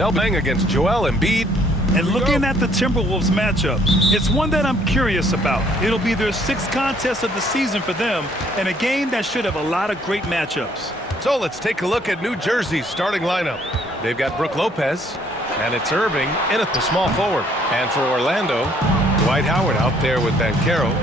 They'll bang against Joel Embiid. And looking at the Timberwolves matchup, it's one that I'm curious about. It'll be their 6th contest of the season for them, and a game that should have a lot of great matchups. So let's take a look at New Jersey's starting lineup. They've got Brook Lopez, and it's Irving in at the small forward. And for Orlando, Dwight Howard out there with Banchero,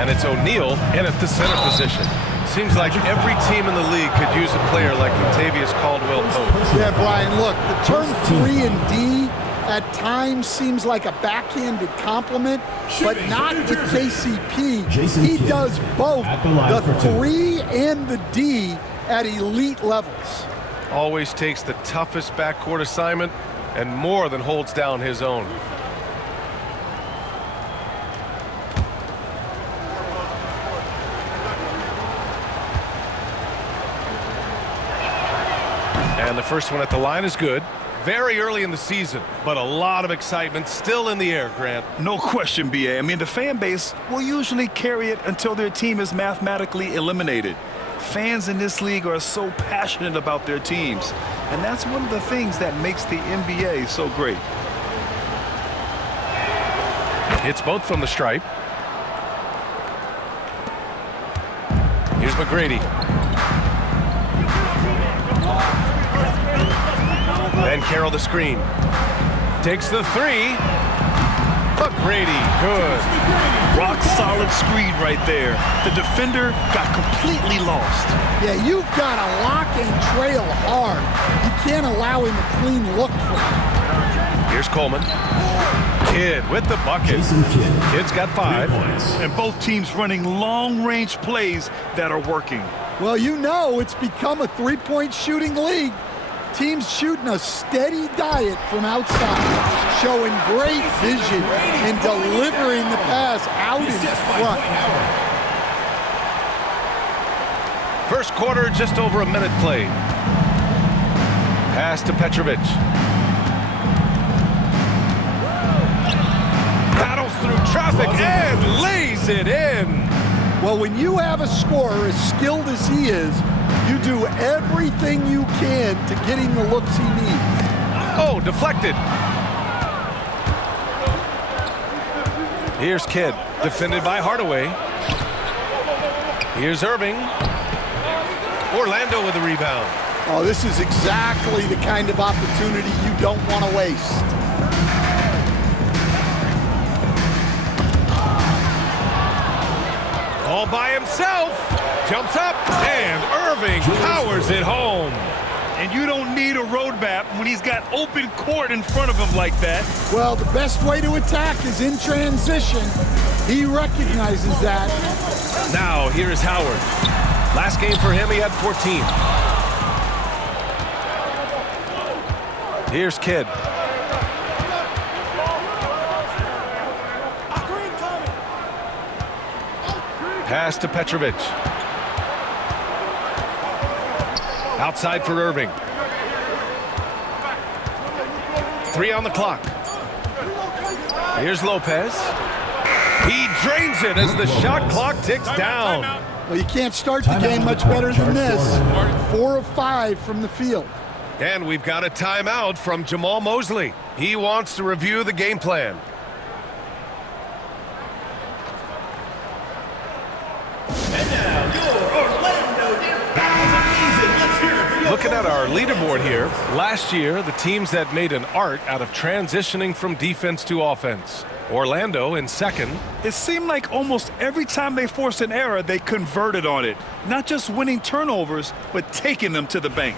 and it's O'Neal in at the center position. Seems like every team in the league could use a player like Kentavious Caldwell-Pope. Yeah, Brian, look, the term 3 and D at times seems like a backhanded compliment, but not with KCP. He does both the 3 and the D at elite levels. Always takes the toughest backcourt assignment and more than holds down his own. And the first one at the line is good. Very early in the season, but a lot of excitement still in the air, Grant. No question, B.A. I mean, the fan base will usually carry it until their team is mathematically eliminated. Fans in this league are so passionate about their teams, and that's one of the things that makes the NBA so great. Hits both from the stripe. Here's McGrady. Banchero the screen. Takes the 3. McGrady, good. Rock solid screen right there. The defender got completely lost. Yeah, you've got to lock and trail hard. You can't allow him a clean look for him. Here's Coleman. Kidd with the bucket. Kidd's got 5. And both teams running long-range plays that are working. Well, you know it's become a three-point shooting league. Teams shooting a steady diet from outside, showing great vision and delivering the pass out in front. First quarter, just over a minute played. Pass to Petrovic. Battles through traffic and lays it in. Well, when you have a scorer as skilled as he is, you do everything you can to get him the looks he needs. Oh, deflected. Here's Kidd, defended by Hardaway. Here's Irving. Orlando with the rebound. Oh, this is exactly the kind of opportunity you don't want to waste. All by himself. Jumps up, and Irving powers it home. And you don't need a roadmap when he's got open court in front of him like that. Well, the best way to attack is in transition. He recognizes that. Now, here is Howard. Last game for him, he had 14. Here's Kidd. Pass to Petrovic. Outside for Irving. 3 on the clock. Here's Lopez. He drains it as the shot clock ticks down. Well, you can't start the game much better than this. 4 of 5 from the field. And we've got a timeout from Jamal Mosley. He wants to review the game plan. Looking at our leaderboard here, last year, the teams that made an art out of transitioning from defense to offense. Orlando in second. It seemed like almost every time they forced an error, they converted on it. Not just winning turnovers, but taking them to the bank.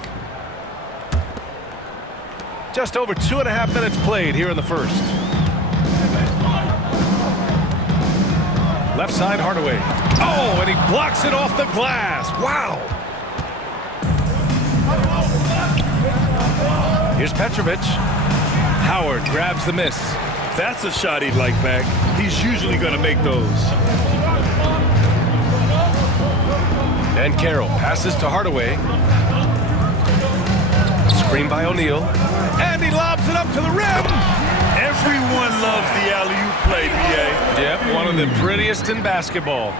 Just over 2.5 minutes played here in the first. Left side, Hardaway. Oh, and he blocks it off the glass. Wow. Here's Petrovic. Howard grabs the miss. That's a shot he'd like back. He's usually going to make those. And Carroll passes to Hardaway. Screen by O'Neal. And he lobs it up to the rim. Everyone loves the alley-oop play, B.A. Yep, one of the prettiest in basketball.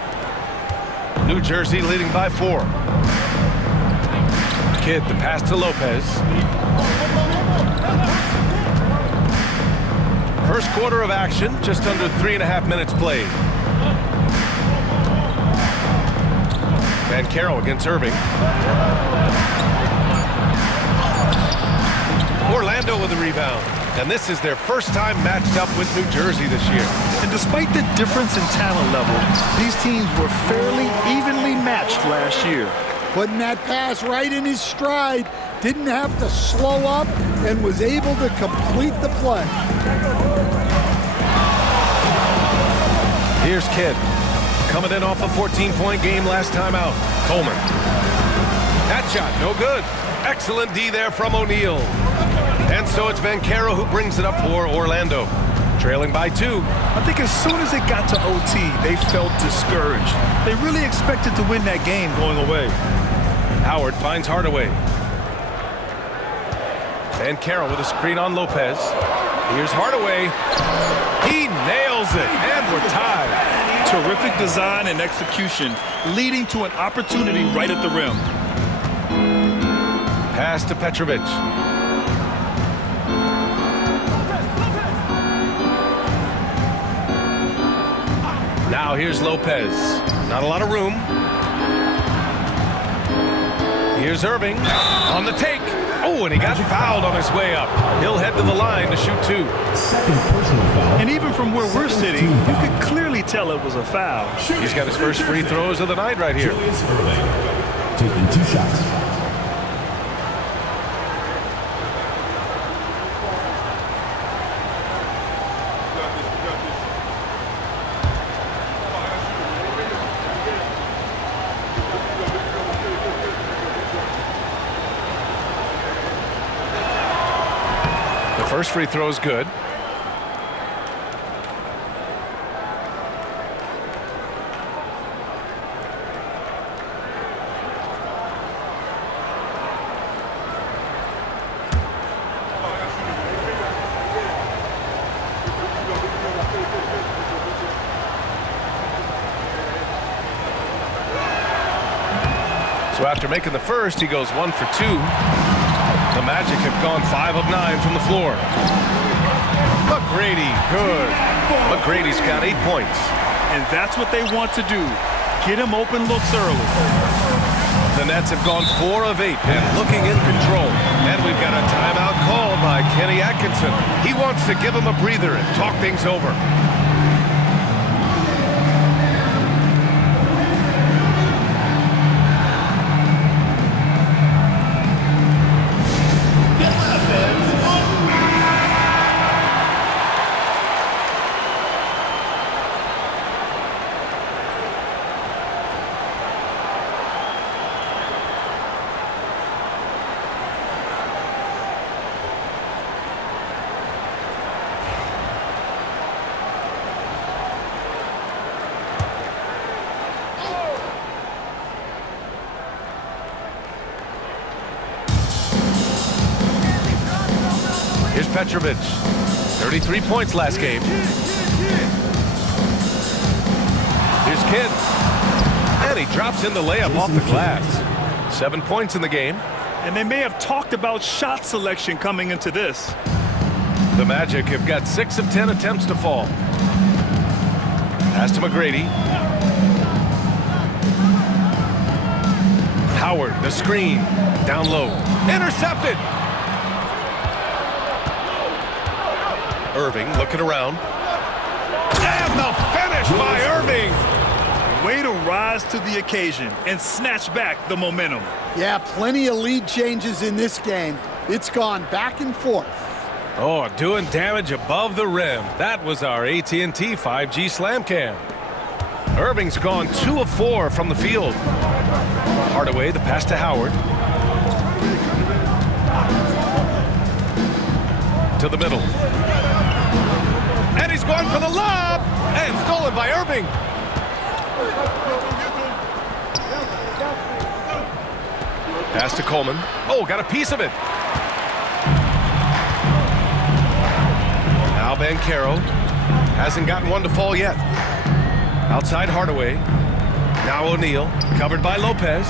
New Jersey leading by 4. Kidd, the pass to Lopez. quarter of action, just under 3.5 minutes played. Banchero against Irving. Orlando with the rebound. And this is their first time matched up with New Jersey this year. And despite the difference in talent level, these teams were fairly evenly matched last year. Putting that pass right in his stride, didn't have to slow up, and was able to complete the play. Here's Kidd, coming in off a 14-point game last time out. Coleman. That shot, no good. Excellent D there from O'Neal. And so it's Banchero who brings it up for Orlando, trailing by 2. I think as soon as it got to OT, they felt discouraged. They really expected to win that game going away. Howard finds Hardaway. Banchero with a screen on Lopez. Here's Hardaway. He nails it, and we're tied. Terrific design and execution, leading to an opportunity right at the rim. Pass to Petrovic. Now here's Lopez. Not a lot of room. Here's Irving on the take. Oh, and he got fouled on his way up. He'll head to the line to shoot 2. Second personal foul. And even from where we're sitting, you could clearly tell it was a foul. He's got his first free throws of the night right here. Julius Erving, taking 2 shots. First free throw is good. So after making the first, he goes 1 for 2. The Magic have gone 5 of 9 from the floor. McGrady, good. McGrady's got 8 points. And that's what they want to do. Get him open looks early. The Nets have gone 4 of 8 and looking in control. And we've got a timeout called by Kenny Atkinson. He wants to give him a breather and talk things over. Here's Petrovic. 33 points last game. Here's Kidd. And he drops in the layup off the glass. 7 points in the game. And they may have talked about shot selection coming into this. The Magic have got 6 of 10 attempts to fall. Pass to McGrady. Howard, the screen. Down low. Intercepted. Irving looking around. And the finish by Irving. Way to rise to the occasion and snatch back the momentum. Yeah, plenty of lead changes in this game. It's gone back and forth. Oh, doing damage above the rim. That was our AT&T 5G Slam Cam. Irving's gone 2 of 4 from the field. Hardaway, the pass to Howard. To the middle. And he's going for the lob. And stolen by Irving. Pass to Coleman. Oh, got a piece of it. Now Banchero. Hasn't gotten one to fall yet. Outside Hardaway. Now O'Neal. Covered by Lopez.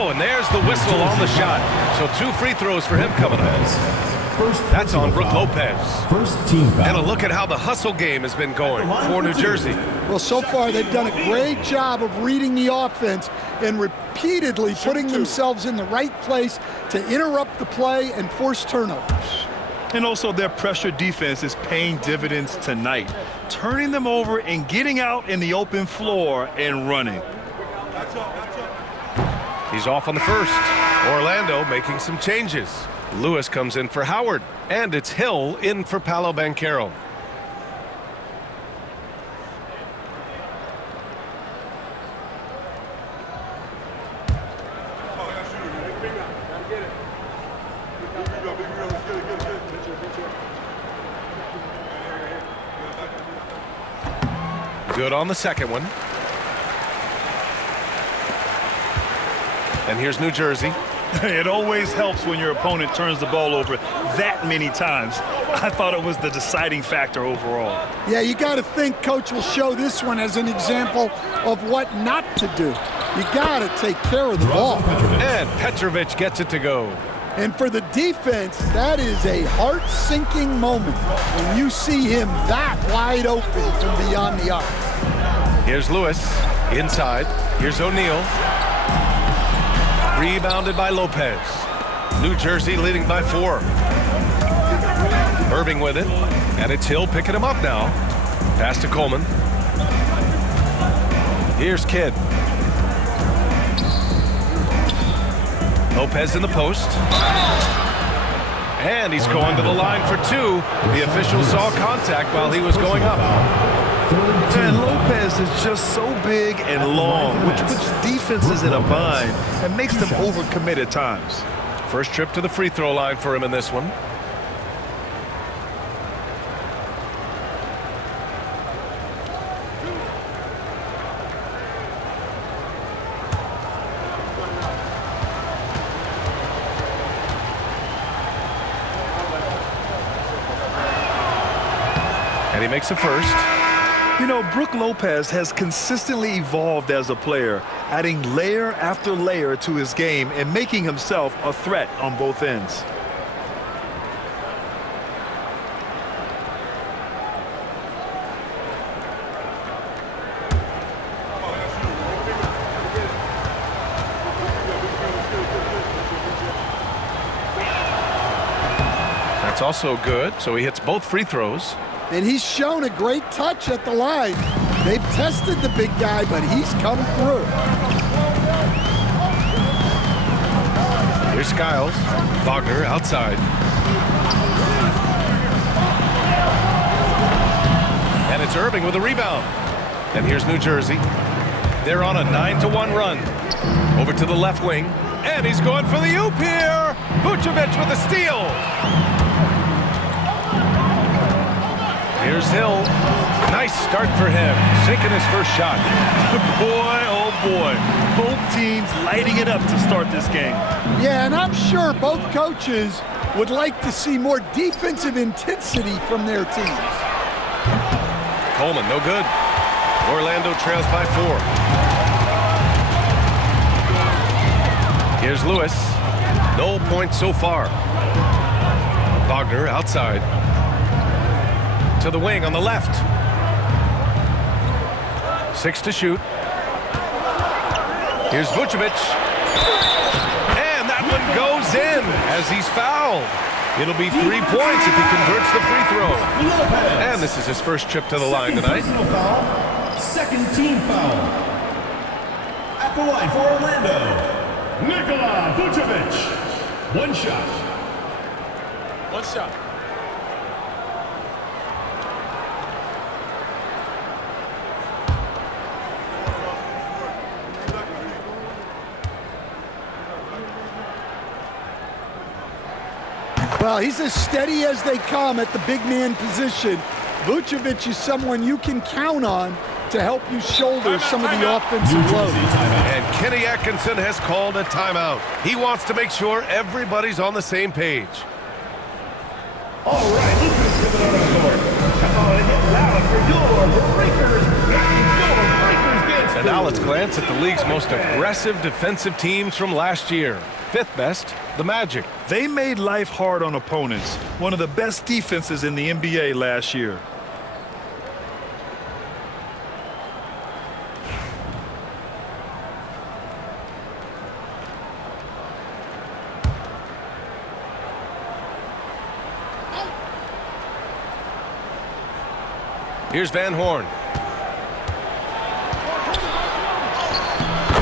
Oh, and there's the whistle on the shot. So 2 free throws for him coming up. That's on Brook Lopez. First team foul. And a look at how the hustle game has been going for New Jersey. Well, so far they've done a great job of reading the offense and repeatedly putting themselves in the right place to interrupt the play and force turnovers. And also their pressure defense is paying dividends tonight, turning them over and getting out in the open floor and running. He's off on the first. Orlando making some changes. Lewis comes in for Howard, and it's Hill in for Paolo Banchero. Good on the second one. And here's New Jersey. It always helps when your opponent turns the ball over that many times. I thought it was the deciding factor overall. Yeah, you got to think Coach will show this one as an example of what not to do. You got to take care of the ball. And Petrovic gets it to go. And for the defense, that is a heart-sinking moment when you see him that wide open from beyond the arc. Here's Lewis inside. Here's O'Neal. Rebounded by Lopez. New Jersey leading by 4. Irving with it. And it's Hill picking him up now. Pass to Coleman. Here's Kidd. Lopez in the post. And he's going to the line for 2. The official saw contact while he was going up. And Lopez is just so big and long, which puts defenses in a bind and makes them overcommit at times. First trip to the free throw line for him in this one. And he makes a first. You know, Brook Lopez has consistently evolved as a player, adding layer after layer to his game and making himself a threat on both ends. That's also good, so he hits both free throws. And he's shown a great touch at the line. They've tested the big guy, but he's come through. Here's Skiles. Wagner outside. And it's Irving with a rebound. And here's New Jersey. They're on a 9-1 run. Over to the left wing. And he's going for the oop here. Vucevic with a steal. Here's Hill. Nice start for him. Sinking his first shot. Boy, oh boy. Both teams lighting it up to start this game. Yeah, and I'm sure both coaches would like to see more defensive intensity from their teams. Coleman, no good. Orlando trails by 4. Here's Lewis. No points so far. Wagner outside. To the wing on the left. 6 to shoot. Here's Vucevic. And that one goes in as he's fouled. It'll be 3 points if he converts the free throw. And this is his first trip to the line tonight. Second team foul. At the line for Orlando, Nikola Vucevic. One shot. One shot. Well, he's as steady as they come at the big man position. Vucevic is someone you can count on to help you shoulder some of the offensive load. And Kenny Atkinson has called a timeout. He wants to make sure everybody's on the same page. All right, Lucas coming on board. Come on and get loud for your Breakers. Your Breakers dance And now let's glance at the league's most aggressive defensive teams from last year. Fifth best, the Magic. They made life hard on opponents. One of the best defenses in the NBA last year. Here's Van Horn.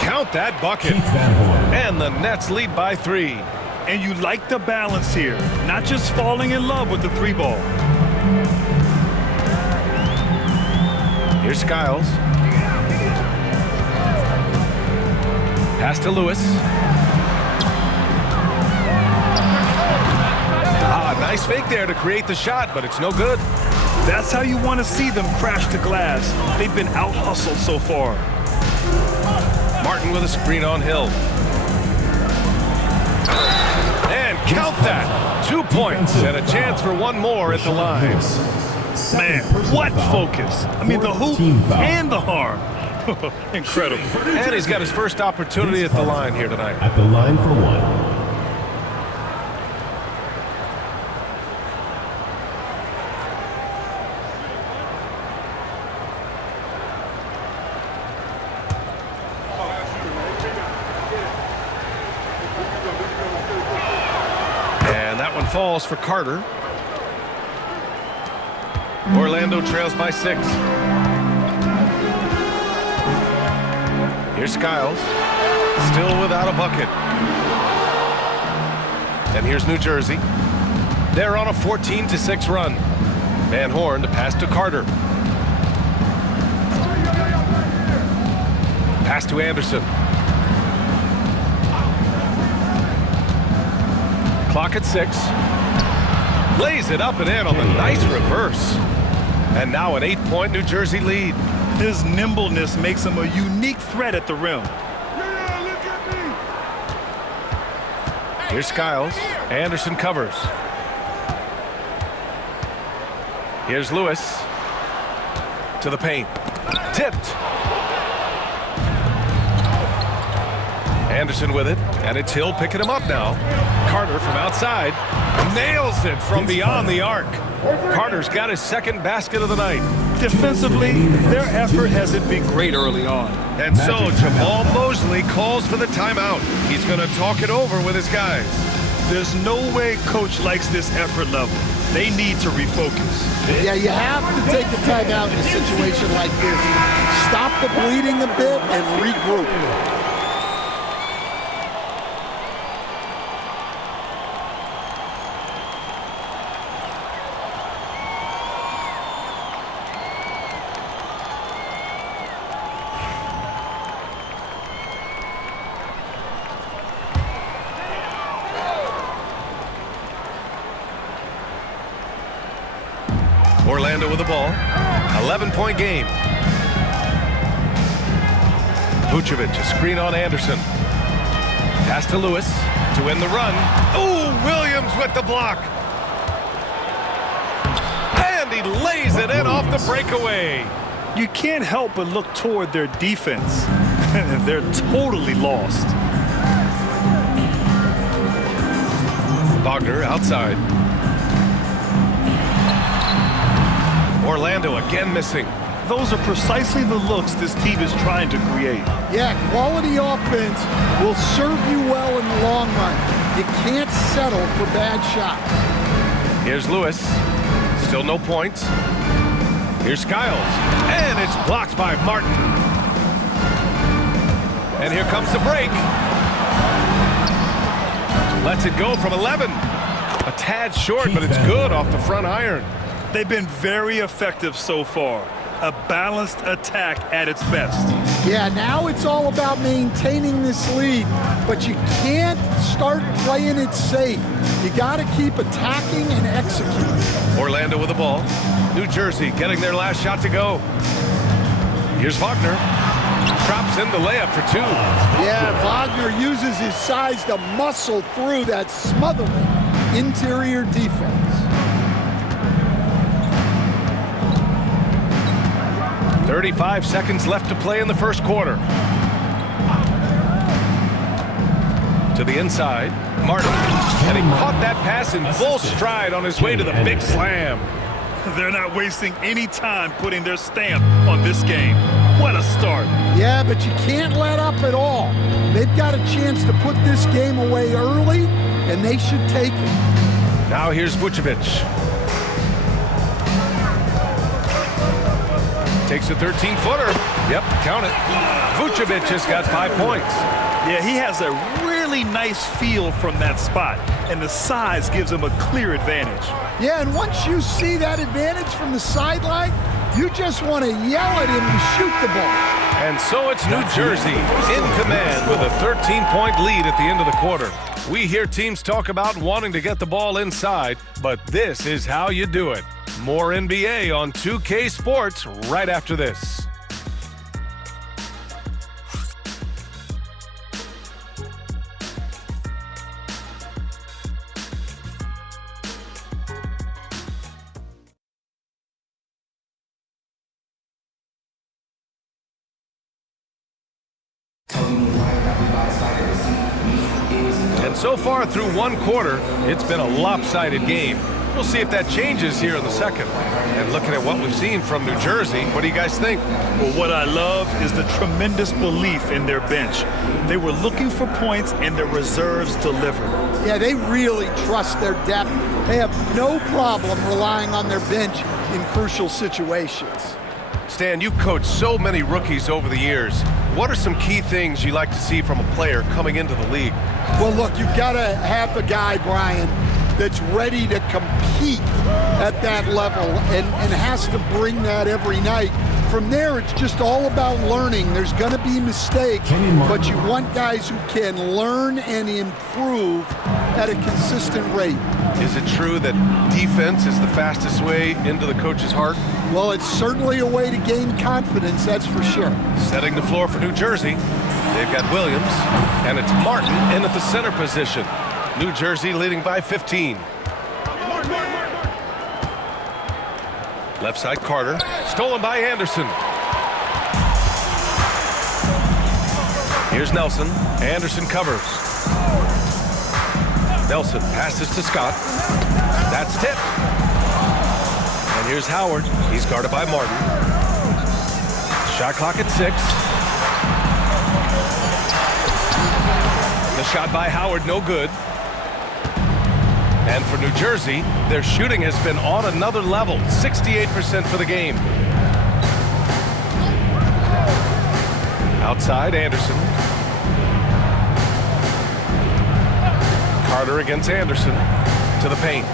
Count that bucket. And the Nets lead by 3. And you like the balance here. Not just falling in love with the 3 ball. Here's Skiles. Pass to Lewis. Nice fake there to create the shot, but it's no good. That's how you want to see them crash the glass. They've been out-hustled so far. Martin with a screen on Hill. And count that. 2 points and a chance for one more at the line. Man, what focus. I mean, the hoop and the harm. Incredible. And he's got his first opportunity at the line here tonight. At the line for 1. Falls for Carter. Orlando trails by 6. Here's Skiles. Still without a bucket. And here's New Jersey. They're on a 14-6 run. Van Horn to pass to Carter. Pass to Anderson. Clock at 6. Lays it up and in on the nice reverse. And now an 8-point New Jersey lead. His nimbleness makes him a unique threat at the rim. Here's Skiles. Anderson covers. Here's Lewis. To the paint. Tipped. Anderson with it, and it's Hill picking him up now. Carter from outside nails it from beyond the arc. Carter's got his second basket of the night. Defensively, their effort hasn't been great early on. And so Jamal Mosley calls for the timeout. He's going to talk it over with his guys. There's no way coach likes this effort level. They need to refocus. Yeah, you have to take a timeout in a situation like this. Stop the bleeding a bit and regroup. Orlando with the ball. 11-point game. Vucevic, a screen on Anderson. Pass to Lewis to win the run. Oh, Williams with the block. And he lays it in off the breakaway. You can't help but look toward their defense. They're totally lost. Wagner outside. Orlando again missing. Those are precisely the looks this team is trying to create. Yeah, quality offense will serve you well in the long run. You can't settle for bad shots. Here's Lewis. Still no points. Here's Skiles. And it's blocked by Martin. And here comes the break. Lets it go from 11. A tad short, but it's good off the front iron. They've been very effective so far. A balanced attack at its best. Yeah, now it's all about maintaining this lead, but you can't start playing it safe. You got to keep attacking and executing. Orlando with the ball. New Jersey getting their last shot to go. Here's Wagner. Drops in the layup for 2. Yeah, Wagner uses his size to muscle through that smothering interior defense. 35 seconds left to play in the first quarter. To the inside, Martin. And he caught that pass in full stride on his way to the big slam. They're not wasting any time putting their stamp on this game. What a start. Yeah, but you can't let up at all. They've got a chance to put this game away early, and they should take it. Now here's Vucevic. Takes a 13-footer. Yep, count it. Vucevic has got 5 points. Yeah, he has a really nice feel from that spot, and the size gives him a clear advantage. Yeah, and once you see that advantage from the sideline, you just want to yell at him to shoot the ball. And so it's New Jersey in command with a 13-point lead at the end of the quarter. We hear teams talk about wanting to get the ball inside, but this is how you do it. More NBA on 2K Sports right after this. And so far through one quarter, it's been a lopsided game. We'll see if that changes here in the second. And looking at what we've seen from New Jersey, what do you guys think? Well, what I love is the tremendous belief in their bench. They were looking for points, and their reserves delivered. Yeah, they really trust their depth. They have no problem relying on their bench in crucial situations. Stan, you've coached so many rookies over the years. What are some key things you like to see from a player coming into the league? Well, look, you've got to have a guy, Brian, that's ready to compete at that level and has to bring that every night. From there, it's just all about learning. There's going to be mistakes, but you want guys who can learn and improve at a consistent rate. Is it true that defense is the fastest way into the coach's heart? Well, it's certainly a way to gain confidence, that's for sure. Setting the floor for New Jersey, they've got Williams, and it's Martin in at the center position. New Jersey leading by 15. Left side Carter, stolen by Anderson. Here's Nelson. Anderson covers. Nelson passes to Scott. That's tipped. And here's Howard. He's guarded by Martin. Shot clock at 6. The shot by Howard, no good. And for New Jersey, their shooting has been on another level, 68% for the game. Outside, Anderson. Carter against Anderson. To the paint.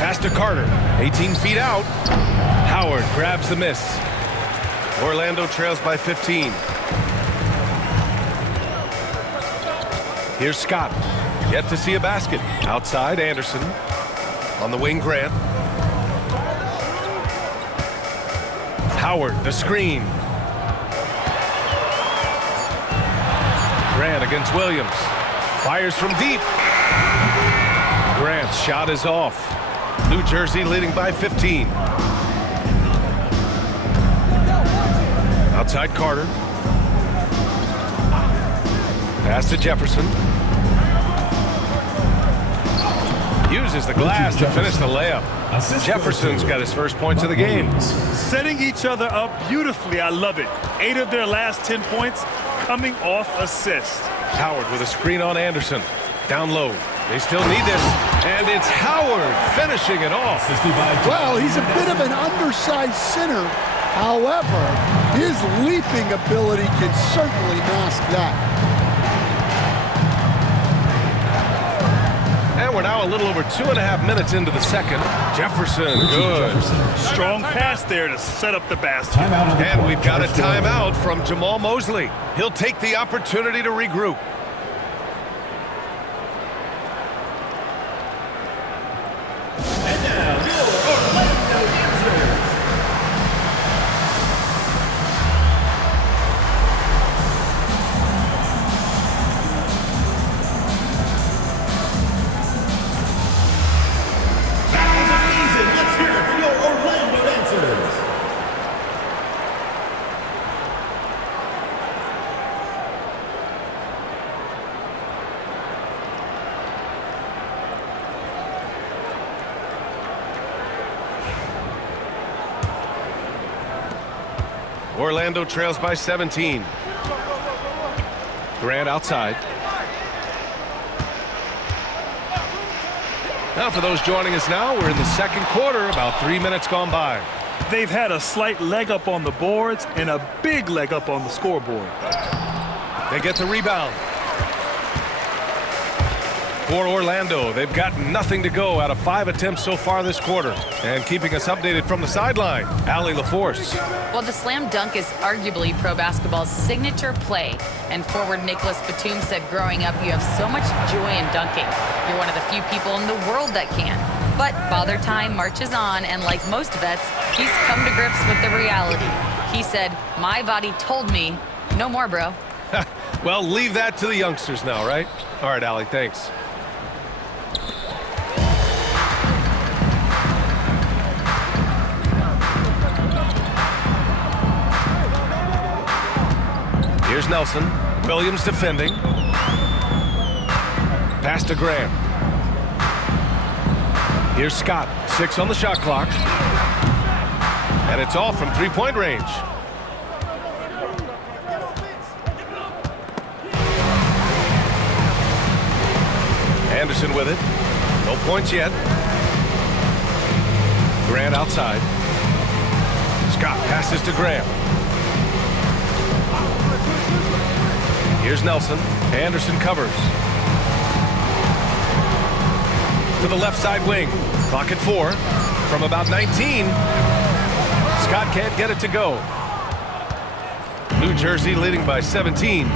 Pass to Carter, 18 feet out. Howard grabs the miss. Orlando trails by 15. Here's Scott. Yet to see a basket. Outside, Anderson. On the wing, Grant. Howard, the screen. Grant against Williams. Fires from deep. Grant's shot is off. New Jersey leading by 15. Outside, Carter. Pass to Jefferson. Uses the glass to finish the layup. Jefferson's got his first points of the game. Setting each other up beautifully. I love it. 8 of their last 10 points coming off assists. Howard with a screen on Anderson. Down low. They still need this. And it's Howard finishing it off. Well, he's a bit of an undersized center. However, his leaping ability can certainly mask that. And we're now a little over 2.5 minutes into the second. Jefferson, good. Strong pass there to set up the basket. And we've got a timeout from Jamal Mosley. He'll take the opportunity to regroup. And now, your Orlando Answers. Let's hear it for your Orlando Dancers. Orlando trails by 17. Grant outside. Now for those joining us now, we're in the second quarter, about 3 minutes gone by. They've had a slight leg up on the boards and a big leg up on the scoreboard. They get the rebound. For Orlando, they've got nothing to go out of 5 attempts so far this quarter. And keeping us updated from the sideline, Allie LaForce. Well, the slam dunk is arguably pro basketball's signature play. And forward Nicholas Batum said growing up, you have so much joy in dunking. You're one of the few people in the world that can. But Father Time marches on, and like most vets, he's come to grips with the reality. He said, my body told me, no more, bro. Well, leave that to the youngsters now, right? All right, Allie, thanks. Here's Nelson. Williams defending. Pass to Graham. Here's Scott. 6 on the shot clock. And it's all from three-point range. Anderson with it. No points yet. Grant outside. Scott passes to Graham. Here's Nelson. Anderson covers. To the left side wing. Clock at 4. From about 19. Scott can't get it to go. New Jersey leading by 17.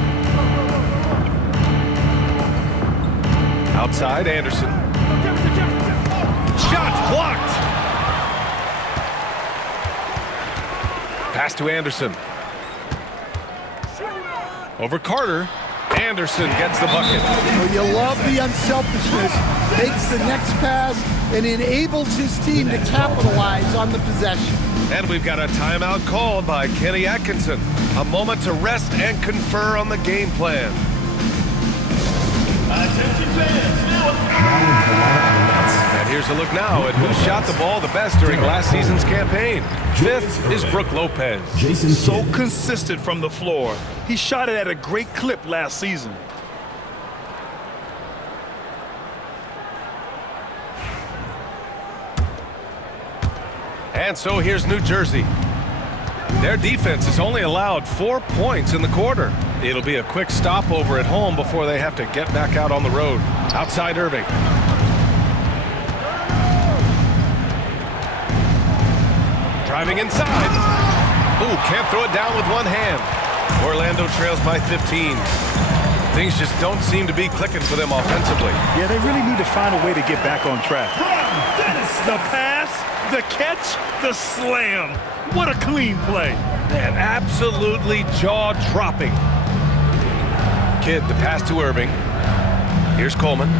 Outside, Anderson. Shot blocked. Pass to Anderson. Over Carter. Anderson gets the bucket. Well, you love the unselfishness. Makes the next pass and enables his team to capitalize on the possession. And we've got a timeout called by Kenny Atkinson. A moment to rest and confer on the game plan. Attention fans, now And here's a look now at who shot the ball the best during last season's campaign. 5th is Brook Lopez. So consistent from the floor. He shot it at a great clip last season. And so here's New Jersey. Their defense has only allowed 4 points in the quarter. It'll be a quick stopover at home before they have to get back out on the road. Outside Irving. Driving inside. Ooh, can't throw it down with one hand. Orlando trails by 15. Things just don't seem to be clicking for them offensively. Yeah, they really need to find a way to get back on track. The pass, the catch, the slam. What a clean play. Man, absolutely jaw-dropping. Kidd, the pass to Irving. Here's Coleman.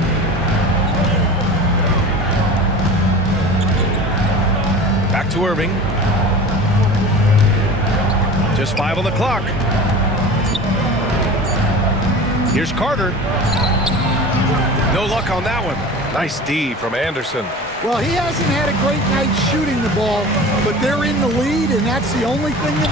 Back to Irving. Just 5 on the clock. Here's Carter. No luck on that one. Nice D from Anderson. Well, he hasn't had a great night shooting the ball, but they're in the lead, and that's the only thing that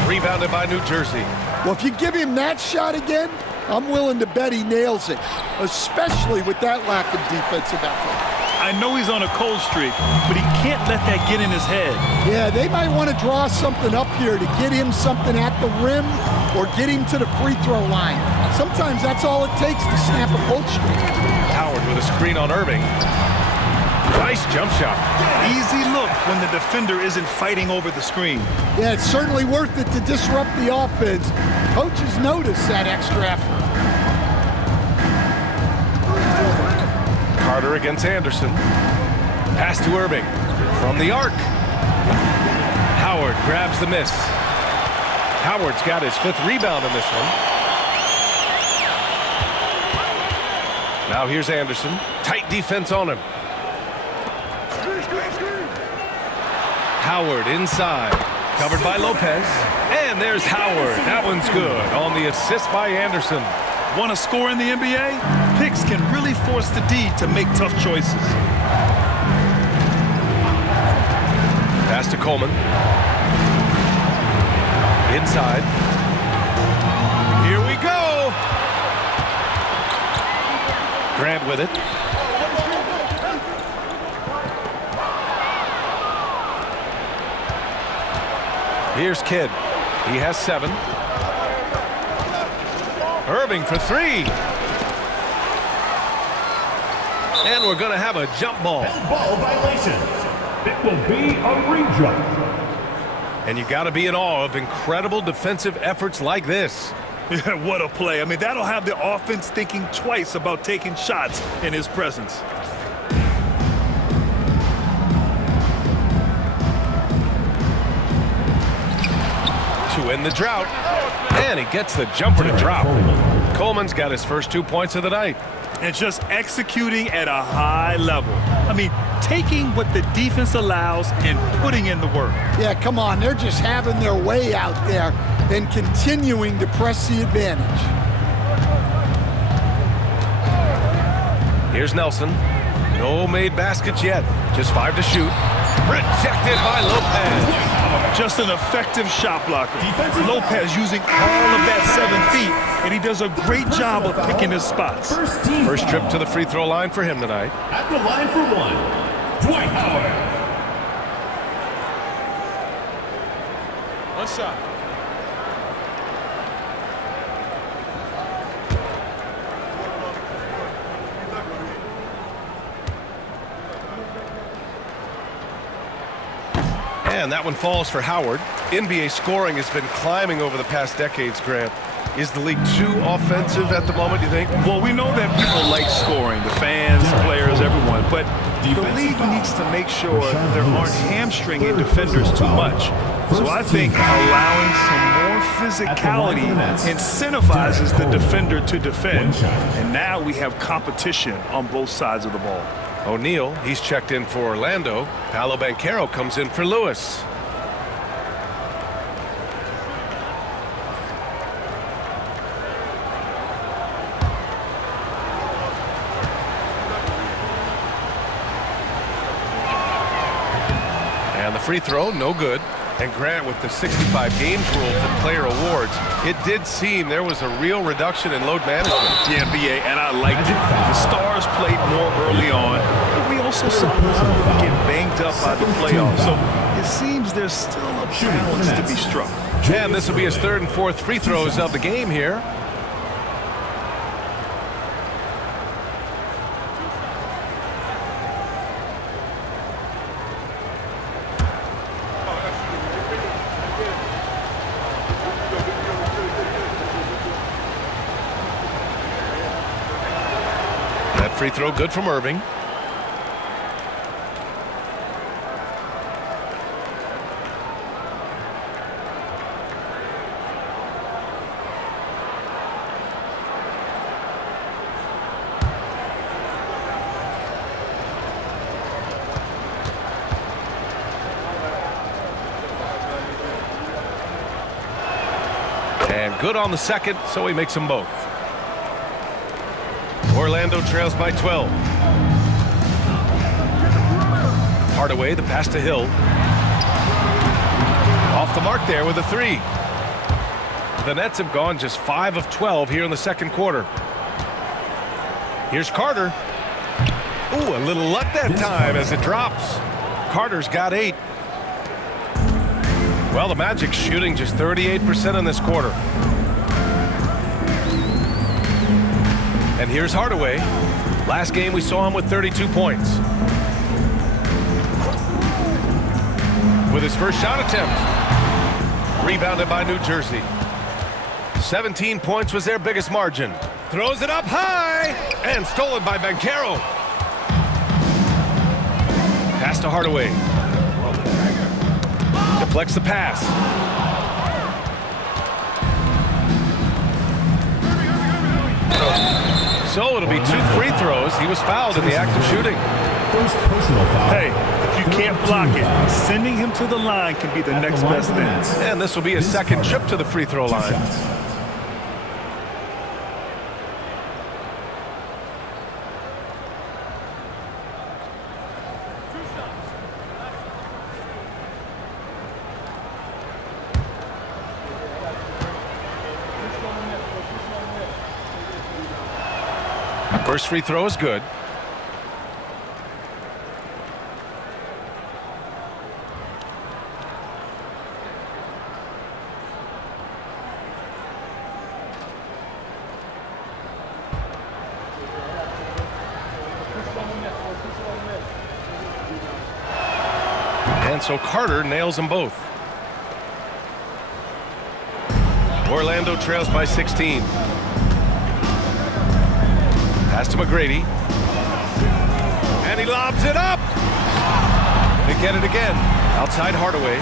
matters. Rebounded by New Jersey. Well, if you give him that shot again, I'm willing to bet he nails it, especially with that lack of defensive effort. I know he's on a cold streak, but he can't let that get in his head. Yeah, they might want to draw something up here to get him something at the rim or get him to the free throw line. Sometimes that's all it takes to snap a cold streak. Howard with a screen on Irving. Nice jump shot. Easy look when the defender isn't fighting over the screen. Yeah, it's certainly worth it to disrupt the offense. Coaches notice that extra effort. Carter against Anderson. Pass to Irving. From the arc. Howard grabs the miss. Howard's got his 5th rebound in this one. Now here's Anderson. Tight defense on him. Howard inside. Covered by Lopez. And there's Howard. That one's good on the assist by Anderson. Want to score in the NBA? Picks can really force the D to make tough choices. Pass to Coleman. Inside. Here we go. Grant with it. Here's Kidd. He has 7. Irving for 3. And we're going to have a jump ball. Ball violation. It will be a ring jump. And you got to be in awe of incredible defensive efforts like this. Yeah, what a play. I mean, that'll have the offense thinking twice about taking shots in his presence. To end the drought. And he gets the jumper to drop. Coleman's got his first 2 points of the night. And just executing at a high level. I mean, taking what the defense allows and putting in the work. Yeah, come on. They're just having their way out there and continuing to press the advantage. Here's Nelson. No made baskets yet. Just 5 to shoot. Rejected by Lopez. Just an effective shot blocker. Lopez using all of that 7 feet, and he does a great job of picking his spots. First trip to the free throw line for him tonight. At the line for 1, Dwight Howard. One shot. And that one falls for Howard. NBA scoring has been climbing over the past decades, Grant. Is the league too offensive at the moment, do you think? Well, we know that people like scoring, the fans, players, everyone, but the league needs to make sure there aren't hamstringing defenders too much. So I think allowing some more physicality incentivizes the defender to defend. And now we have competition on both sides of the ball. O'Neal, he's checked in for Orlando. Paolo Banchero comes in for Lewis. And the free throw, no good. And Grant, with the 65 games rule for player awards, it did seem there was a real reduction in load management. Yeah, BA, and I liked it. The stars played more early on, but we also saw them get banged up by the playoffs. So it seems there's still a balance to be struck. And this will be his 3rd and 4th free throws of the game here. Free throw good from Irving. And good on the second, so he makes them both. Orlando trails by 12. Hardaway, the pass to Hill. Off the mark there with a 3. The Nets have gone just 5 of 12 here in the second quarter. Here's Carter. Ooh, a little luck that time as it drops. Carter's got 8. Well, the Magic shooting just 38% in this quarter. And here's Hardaway. Last game we saw him with 32 points. With his first shot attempt. Rebounded by New Jersey. 17 points was their biggest margin. Throws it up high. And stolen by Banchero. Pass to Hardaway. Deflects the pass. So it'll be 2 free throws. He was fouled in the act of shooting. First personal foul. Hey, if you can't block it, sending him to the line can be the next best thing. And this will be his second trip to the free throw line. First free throw is good. And so Carter nails them both. Orlando trails by 16. Pass to McGrady. And he lobs it up. They get it again. Outside Hardaway.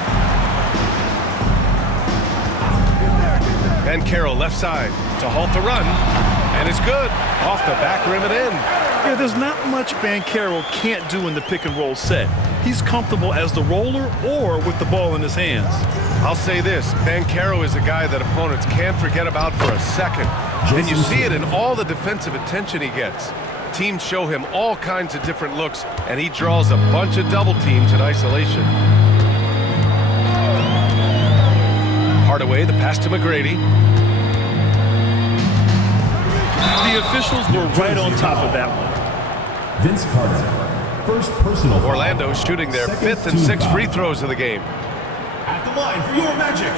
Ben Carroll left side to halt the run. And it's good. Off the back rim and in. Yeah, there's not much Ben Carroll can't do in the pick and roll set. He's comfortable as the roller or with the ball in his hands. I'll say this, Ben Carroll is a guy that opponents can't forget about for a second. And you see it in all the defensive attention he gets. Teams show him all kinds of different looks, and he draws a bunch of double teams in isolation. Hardaway, the pass to McGrady. The officials were right on top of that one. Vince Carter, first personal foul. Orlando shooting their fifth and sixth free throws of the game. At the line for your Magic,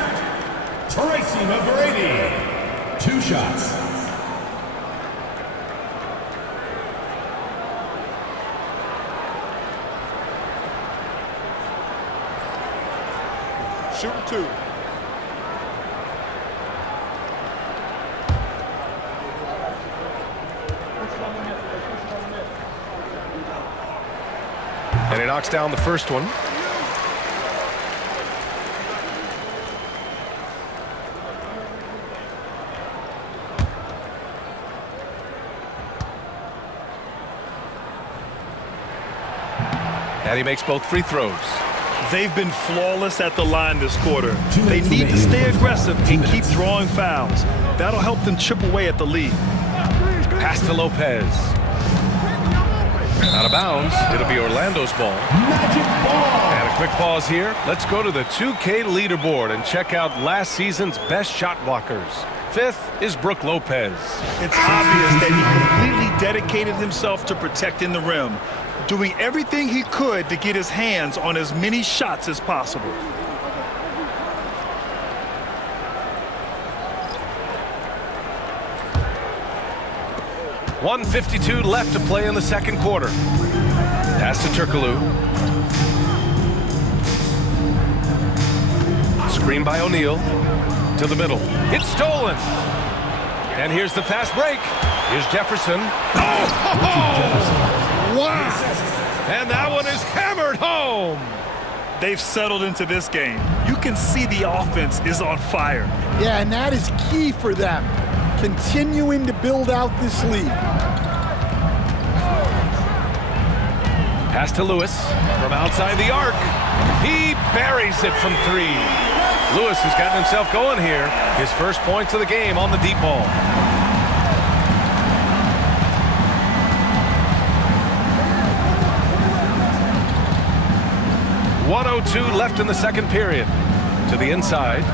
Tracy McGrady. 2 shots. Shooting 2. And he knocks down the first one. And he makes both free throws. They've been flawless at the line this quarter. They need to stay aggressive and keep drawing fouls. That'll help them chip away at the lead. Pass to Lopez. Out of bounds. It'll be Orlando's ball. Magic ball. And a quick pause here. Let's go to the 2K leaderboard and check out last season's best shot blockers. 5th is Brook Lopez. It's obvious that he completely dedicated himself to protecting the rim, doing everything he could to get his hands on as many shots as possible. .152 left to play in the second quarter. Pass to Turkoglu. Screen by O'Neal. To the middle. It's stolen. And here's the fast break. Here's Jefferson. Oh! Wow. And that one is hammered home. They've settled into this game. You can see the offense is on fire. Yeah, and that is key for them. Continuing to build out this lead. Pass to Lewis from outside the arc. He buries it from 3. Lewis has gotten himself going here. His first points of the game on the deep ball. .102 left in the second period. To the inside.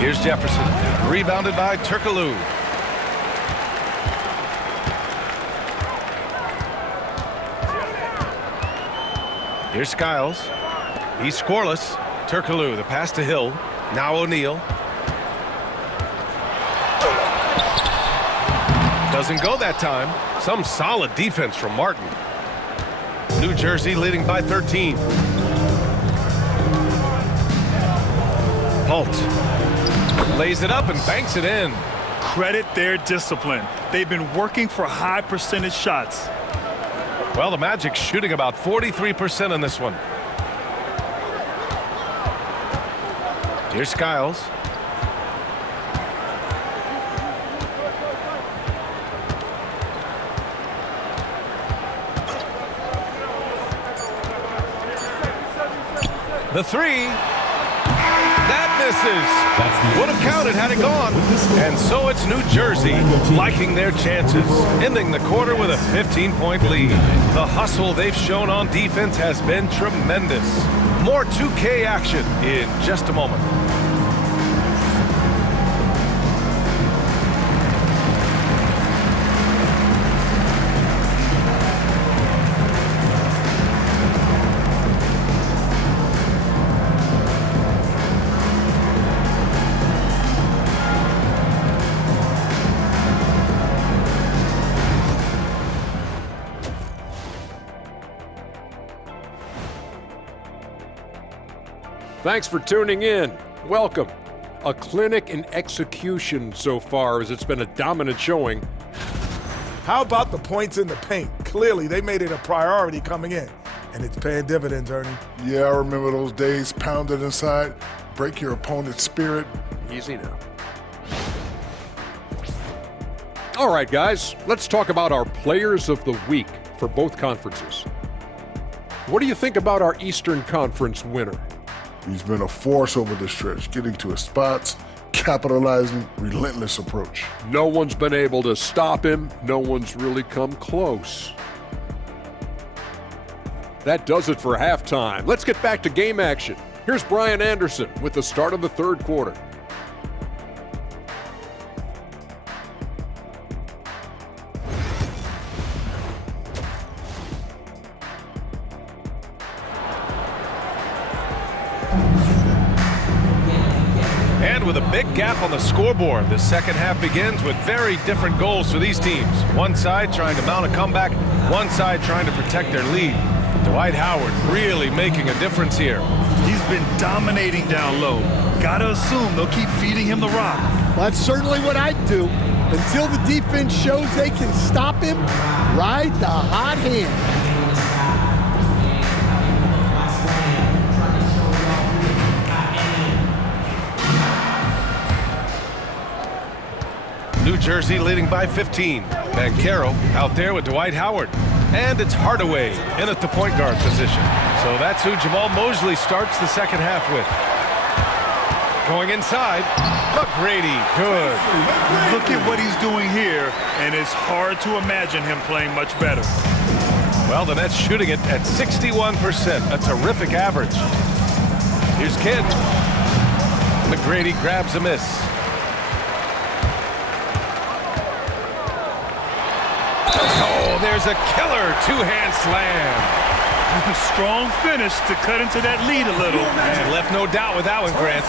Here's Jefferson, rebounded by Turkoglu. Here's Skiles. He's scoreless. Turkoglu, the pass to Hill. Now O'Neal. Doesn't go that time. Some solid defense from Martin. New Jersey leading by 13. Holt lays it up and banks it in. Credit their discipline. They've been working for high percentage shots. Well, the Magic shooting about 43% in this one. Here's Skiles. The 3. That misses. Would have counted had it gone. And so it's New Jersey liking their chances, ending the quarter with a 15-point lead. The hustle they've shown on defense has been tremendous. More 2K action in just a moment. Thanks for tuning in. Welcome. A clinic in execution so far, as it's been a dominant showing. How about the points in the paint? Clearly, they made it a priority coming in, and it's paying dividends, Ernie. Yeah, I remember those days pounded inside. Break your opponent's spirit. Easy now. All right, guys, let's talk about our players of the week for both conferences. What do you think about our Eastern Conference winner? He's been a force over the stretch, getting to his spots, capitalizing, relentless approach. No one's been able to stop him. No one's really come close. That does it for halftime. Let's get back to game action. Here's Brian Anderson with the start of the third quarter. And with a big gap on the scoreboard, the second half begins with very different goals for these teams. One side trying to mount a comeback, one side trying to protect their lead. Dwight Howard really making a difference here. He's been dominating down low. Gotta assume they'll keep feeding him the rock. Well, that's certainly what I'd do. Until the defense shows they can stop him, ride the hot hand. New Jersey leading by 15. Banchero out there with Dwight Howard. And it's Hardaway in at the point guard position. So that's who Jamal Mosley starts the second half with. Going inside, McGrady, good. Look at what he's doing here, and it's hard to imagine him playing much better. Well, the Nets shooting it at 61%, a terrific average. Here's Kidd. McGrady grabs a miss. Oh, there's a killer two-hand slam. Strong finish to cut into that lead a little. And left no doubt with that one, Grant.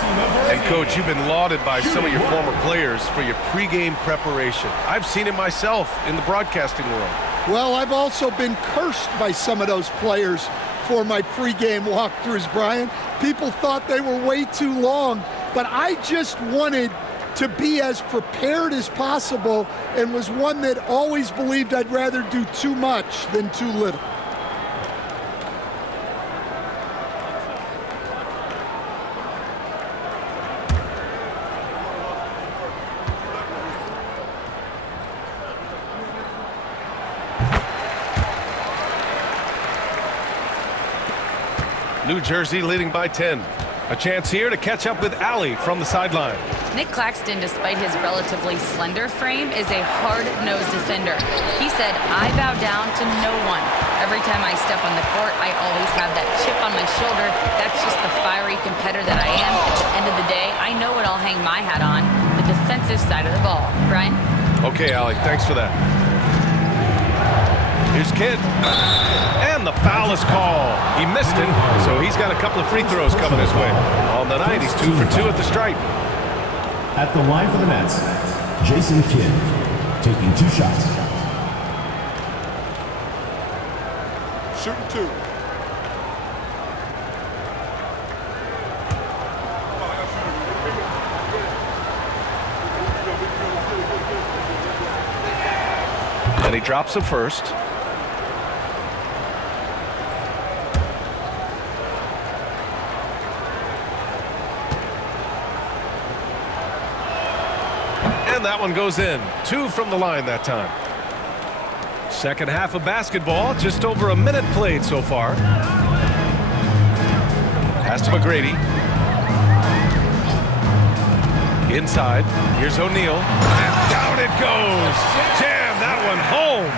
And, Coach, you've been lauded by some of your former players for your pregame preparation. I've seen it myself in the broadcasting world. Well, I've also been cursed by some of those players for my pregame walkthroughs, Brian. People thought they were way too long, but I just wanted to be as prepared as possible and was one that always believed I'd rather do too much than too little. New Jersey leading by 10. A chance here to catch up with Allie from the sideline. Nick Claxton, despite his relatively slender frame, is a hard-nosed defender. He said, "I bow down to no one. Every time I step on the court, I always have that chip on my shoulder. That's just the fiery competitor that I am. At the end of the day, I know what I'll hang my hat on, the defensive side of the ball." Brian? Okay, Allie, thanks for that. Here's Kidd. And the foul is called. He missed it, so he's got a couple of free throws coming his way. On the night, he's 2 for 2 at the stripe. At the line for the Nets, Jason Kidd, taking 2 shots. Shooting 2. And he drops the first. And that one goes in. 2 from the line that time. Second half of basketball, just over a minute played so far. Pass to McGrady. Inside, here's O'Neal. And down it goes. Jam that one home.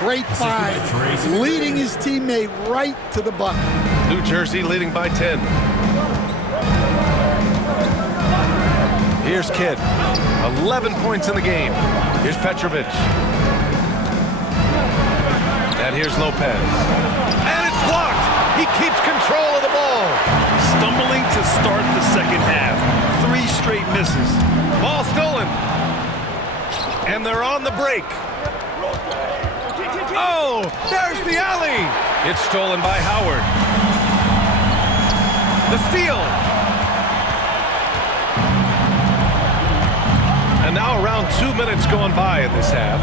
Great find, leading his teammate right to the bucket. New Jersey leading by 10. Here's Kidd. 11 points in the game. Here's Petrovic. And here's Lopez. And it's blocked. He keeps control of the ball. Stumbling to start the second half. 3 straight misses. Ball stolen. And they're on the break. Oh, there's the alley. It's stolen by Howard. The steal. now around 2 minutes going by in this half.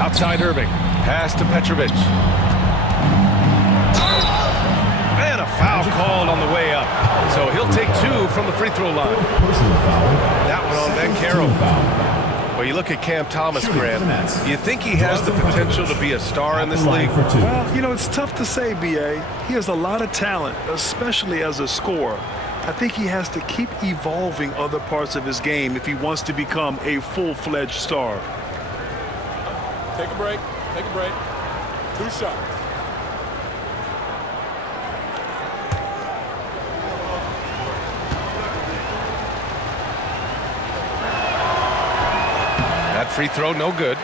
Outside Irving. Pass to Petrovic. And a foul called on the way up. So he'll take 2 from the free throw line. That one on Banchero. Well, you look at Cam Thomas, Grant. Do you think he has the potential to be a star in this league? Well, you know, it's tough to say, B.A. He has a lot of talent, especially as a scorer. I think he has to keep evolving other parts of his game if he wants to become a full-fledged star. Take a break. Take a break. 2 shots. That free throw, no good.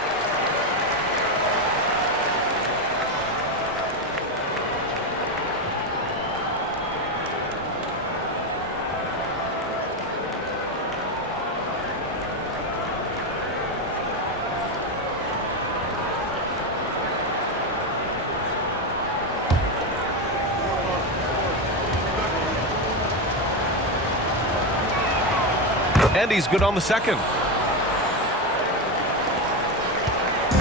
And he's good on the second.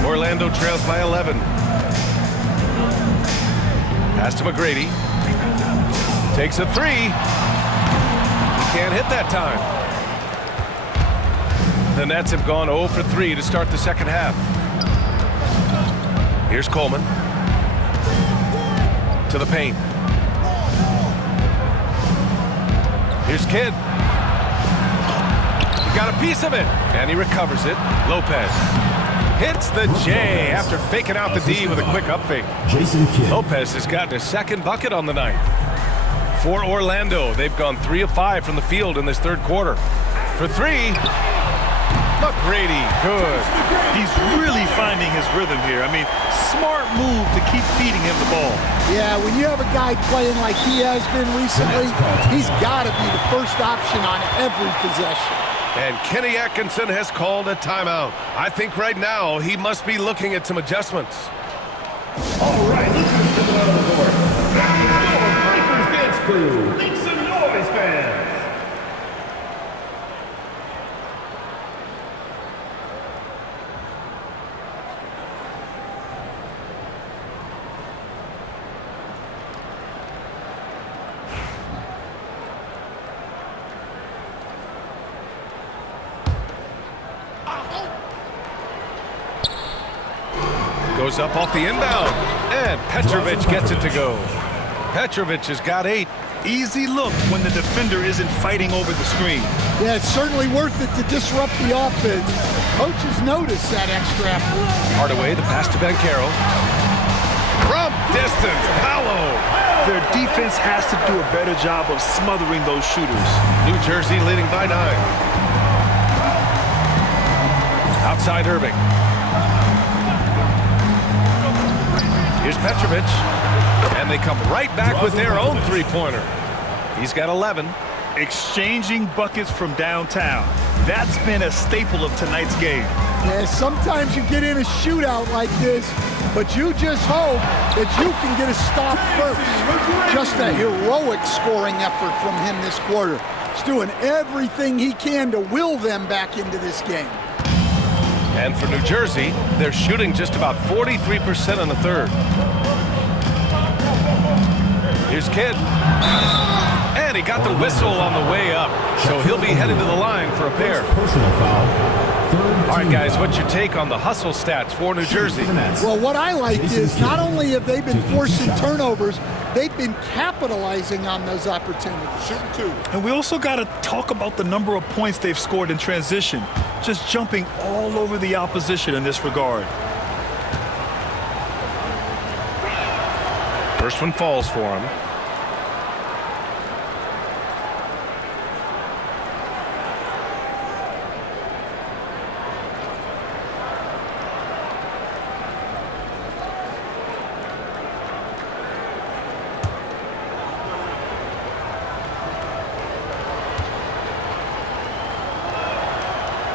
Orlando trails by 11. Pass to McGrady. Takes a 3. He can't hit that time. The Nets have gone 0 for 3 to start the second half. Here's Coleman. To the paint. Here's Kidd. Got a piece of it, and he recovers it. Lopez hits the J after faking out the D with a quick up fake. Lopez has gotten his second bucket on the night. For Orlando, they've gone 3 of 5 from the field in this third quarter. For 3, McGrady, good. He's really finding his rhythm here. I mean, smart move to keep feeding him the ball. Yeah, when you have a guy playing like he has been recently, he's got to be the first option on every possession. And Kenny Atkinson has called a timeout. I think right now he must be looking at some adjustments. All right, let's get to the board. Breakers dance crew. Make some noise, fans. Goes up off the inbound, and Petrovic gets it to go. Petrovic has got 8. Easy look when the defender isn't fighting over the screen. Yeah, it's certainly worth it to disrupt the offense. Coaches notice that extra effort. Hardaway, the pass to Banchero. From distance, Paolo. Their defense has to do a better job of smothering those shooters. New Jersey leading by 9. Outside Irving. Here's Petrovic, and they come right back with their own three-pointer. He's got 11. Exchanging buckets from downtown. That's been a staple of tonight's game. Yeah, sometimes you get in a shootout like this, but you just hope that you can get a stop first. Just a heroic scoring effort from him this quarter. He's doing everything he can to will them back into this game. And for New Jersey, they're shooting just about 43% in the third. Here's Kidd. And he got the whistle on the way up. So he'll be headed to the line for a pair. All right, guys, what's your take on the hustle stats for New Jersey? Well, what I like is not only have they been forcing turnovers, they've been capitalizing on those opportunities. Shooting 2. And we also got to talk about the number of points they've scored in transition. Just jumping all over the opposition in this regard. First one falls for him.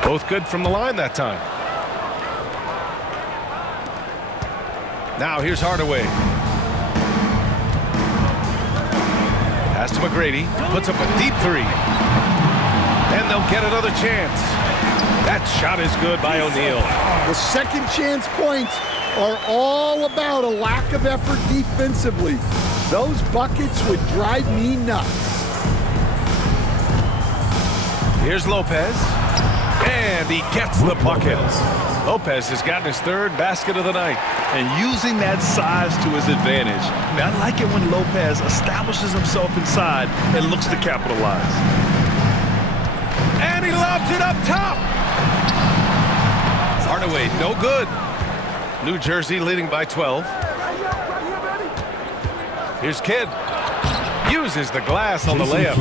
Both good from the line that time. Now here's Hardaway. Pass to McGrady. Puts up a deep 3. get another chance. That shot is good by O'Neal. The second chance points are all about a lack of effort defensively. Those buckets would drive me nuts. Here's Lopez, and he gets the bucket. Lopez has gotten his third basket of the night. And using that size to his advantage. I mean, I like it when Lopez establishes himself inside and looks to capitalize. And he lobs it up top. Hardaway, no good. New Jersey leading by 12. Here's Kidd. Uses the glass on the layup.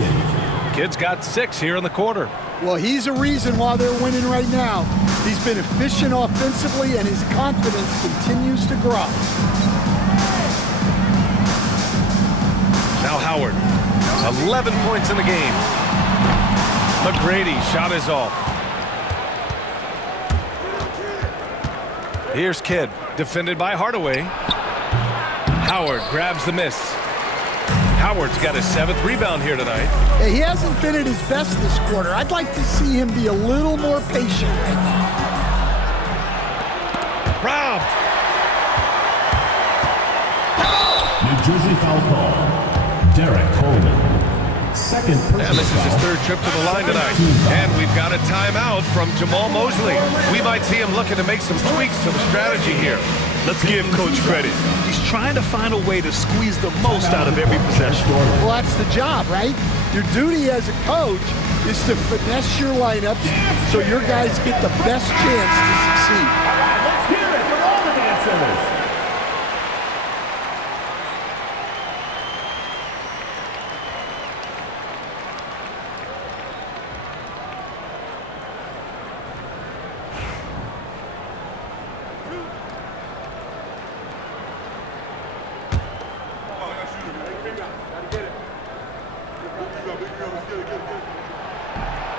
Kidd's got 6 here in the quarter. Well, he's a reason why they're winning right now. He's been efficient offensively, and his confidence continues to grow. Now Howard, 11 points in the game. McGrady, shot is off. Here's Kidd, defended by Hardaway. Howard grabs the miss. Howard's got his 7th rebound here tonight. Hey, he hasn't been at his best this quarter. I'd like to see him be a little more patient right now. Robbed. New Jersey foul call. Derek Coleman. Second personal And this is his foul. 3rd trip to the line tonight. And we've got a timeout from Jamal Mosley. We might see him looking to make some tweaks to the strategy here. Let's give Coach credit. He's trying to find a way to squeeze the most out of every possession. Well, that's the job, right? Your duty as a coach is to finesse your lineups so your guys get the best chance to succeed. All right, let's hear it for all the dancers.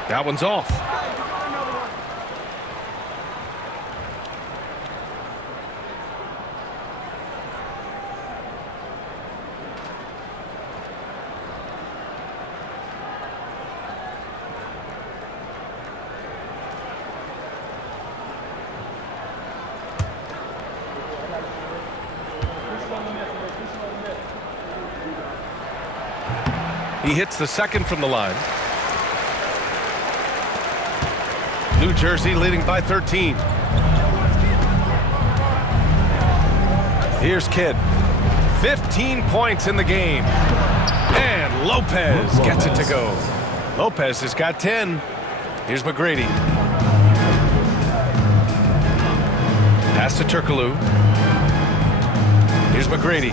That one's off. He hits the second from the line. New Jersey leading by 13. Here's Kidd. 15 points in the game. And Lopez gets it to go. Lopez has got 10. Here's McGrady. Pass to Turkoglu. Here's McGrady.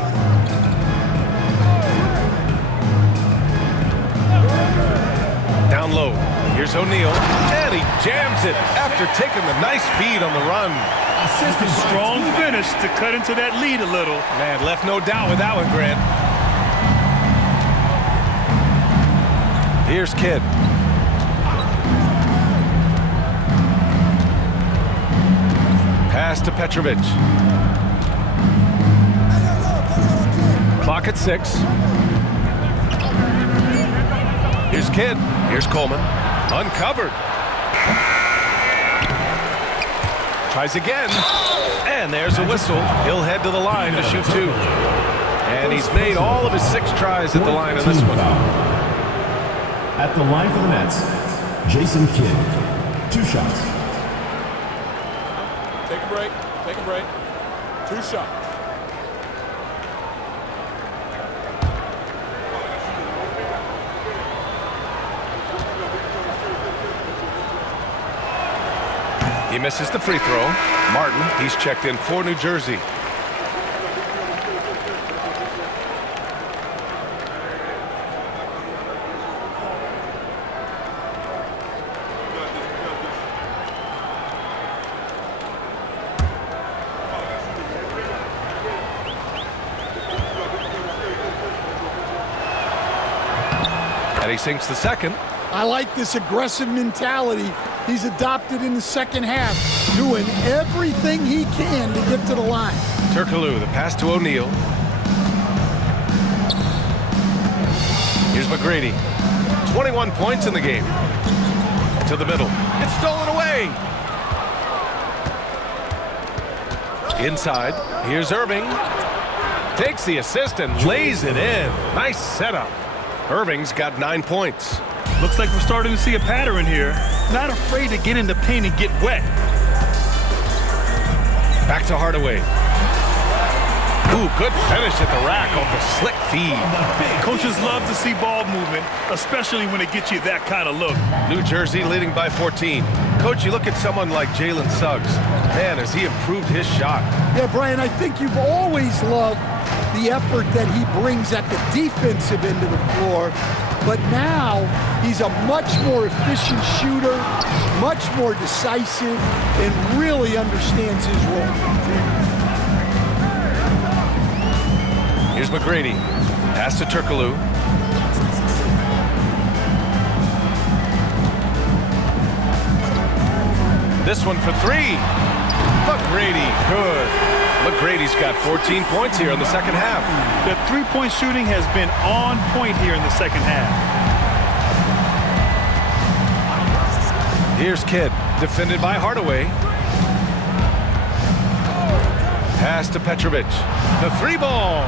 Down low. Here's O'Neal, and he jams it after taking the nice feed on the run. Strong finish to cut into that lead a little. Man, left no doubt with that one, Grant. Here's Kidd. Pass to Petrovic. Clock at 6. Here's Kidd. Here's Coleman. Uncovered. Tries again. And there's a whistle. He'll head to the line to shoot 2. And he's made all of his 6 tries at the line in this one. At the line for the Nets, Jason Kidd. 2 shots. Take a break. Take a break. 2 shots. He misses the free throw. Martin, he's checked in for New Jersey. And he sinks the second. I like this aggressive mentality he's adopted in the second half, doing everything he can to get to the line. Turkoglu, the pass to O'Neal. Here's McGrady. 21 points in the game. to the middle. It's stolen away. Inside, here's Irving. Takes the assist and lays it in. Nice setup. Irving's got 9 points. Looks like we're starting to see a pattern here. Not afraid to get in the paint and get wet. Back to Hardaway. Ooh, good finish at the rack off the slick feed. Coaches love to see ball movement, especially when it gets you that kind of look. New Jersey leading by 14. Coach, you look at someone like Jalen Suggs. Man, has he improved his shot. Yeah, Brian, I think you've always loved the effort that he brings at the defensive end of the floor. But now he's a much more efficient shooter, much more decisive, and really understands his role. Here's McGrady. Pass to Turkoglu. This one for three. McGrady, good. McGrady's got 14 points here in the second half. The three-point shooting has been on point here in the second half. Here's Kidd, defended by Hardaway. Pass to Petrovic. The three ball.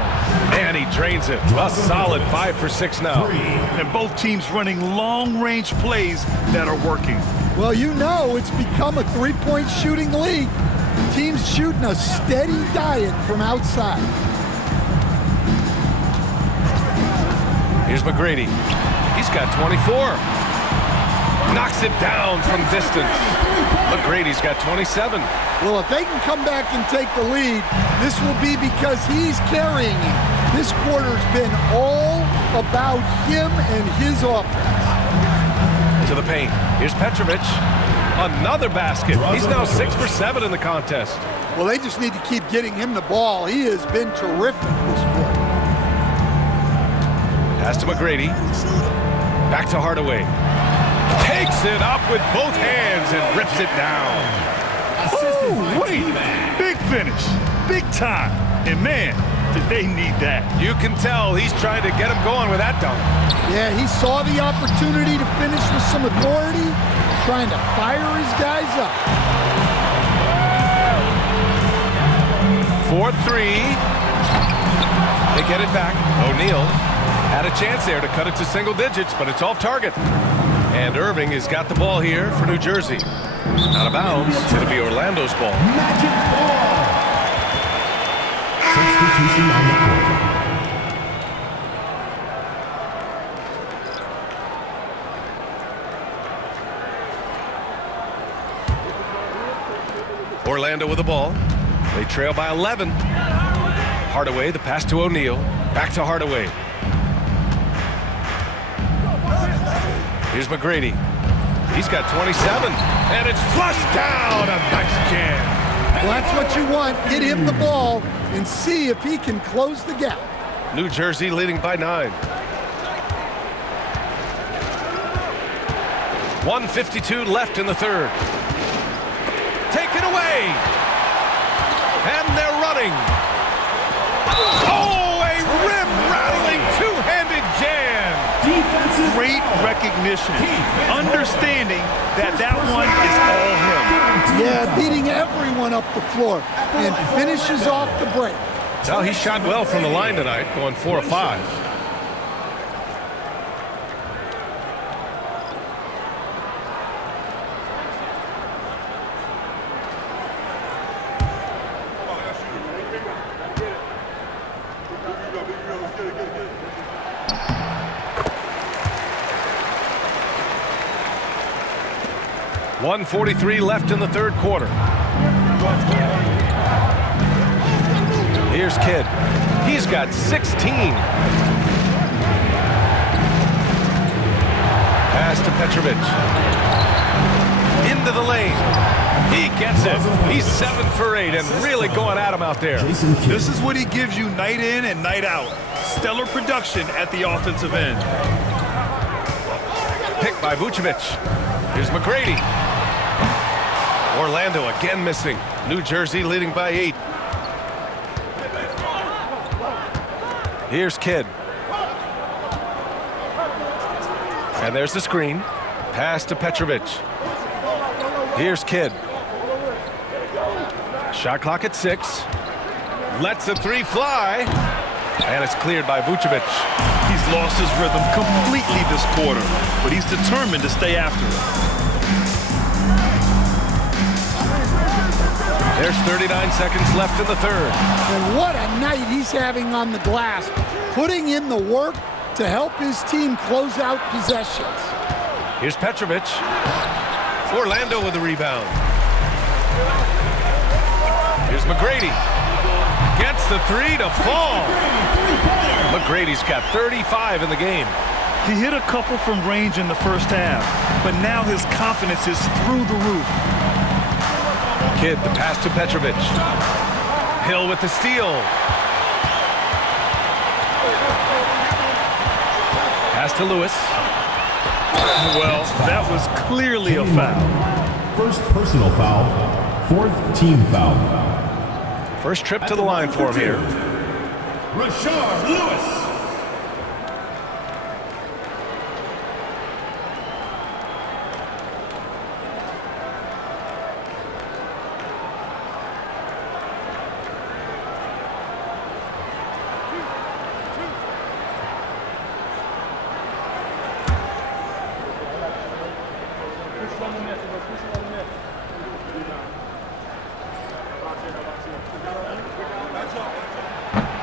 And he drains it. A solid 5 for 6 now. And both teams running long-range plays that are working. Well, you know it's become a three-point shooting league. Teams shooting a steady diet from outside. Here's McGrady. He's got 24. Knocks it down from distance. McGrady's got 27. Well, if they can come back and take the lead, this will be because he's carrying it. This quarter's been all about him and his offense. To the paint. Here's Petrovic. Another basket. He's now 6 for 7 in the contest. Well, they just need to keep getting him the ball. He has been terrific this quarter. Pass to McGrady. Back to Hardaway. Takes it up with both hands and rips it down. Ooh, wait. Big finish. Big time. And man, did they need that. You can tell he's trying to get him going with that dunk. Yeah, he saw the opportunity to finish with some authority, trying to fire his guys up. 4-3. They get it back. O'Neal had a chance there to cut it to single digits, but it's off target. And Irving has got the ball here for New Jersey. Out of bounds. It'll be Orlando's ball. Magic ball. Substitution on the court. Orlando with the ball. They trail by 11. Hardaway, the pass to O'Neal. Back to Hardaway. Here's McGrady. He's got 27. And it's flushed down. A nice jam. Well, that's what you want. Get him the ball and see if he can close the gap. New Jersey leading by 9. 1:52 left in the third. Taken away. And they're running. Oh, a rim-rattling two-handed jam. Great recognition. Understanding that one is all him. Yeah, beating everyone up the floor and finishes off the break. Well, he shot well from the line tonight, going 4 of 5. .143 left in the third quarter. Here's Kidd. He's got 16. Pass to Petrovic. Into the lane. He gets it. He's 7 for 8 and really going at him out there. This is what he gives you night in and night out. Stellar production at the offensive end. Picked by Vucevic. Here's McGrady. Orlando again missing. New Jersey leading by 8. Here's Kidd. And there's the screen. Pass to Petrovic. Here's Kidd. Shot clock at 6. Lets the three fly. And it's cleared by Vucevic. He's lost his rhythm completely this quarter, but he's determined to stay after it. There's 39 seconds left in the third. And what a night he's having on the glass, putting in the work to help his team close out possessions. Here's Petrovic. Orlando with the rebound. Here's McGrady. Gets the three to fall. McGrady's got 35 in the game. He hit a couple from range in the first half, but now his confidence is through the roof. Kidd, the pass to Petrovic. Hill with the steal. Pass to Lewis. Well, that was clearly a foul. First personal foul, fourth team foul. First trip to the line for him here. Rashard Lewis.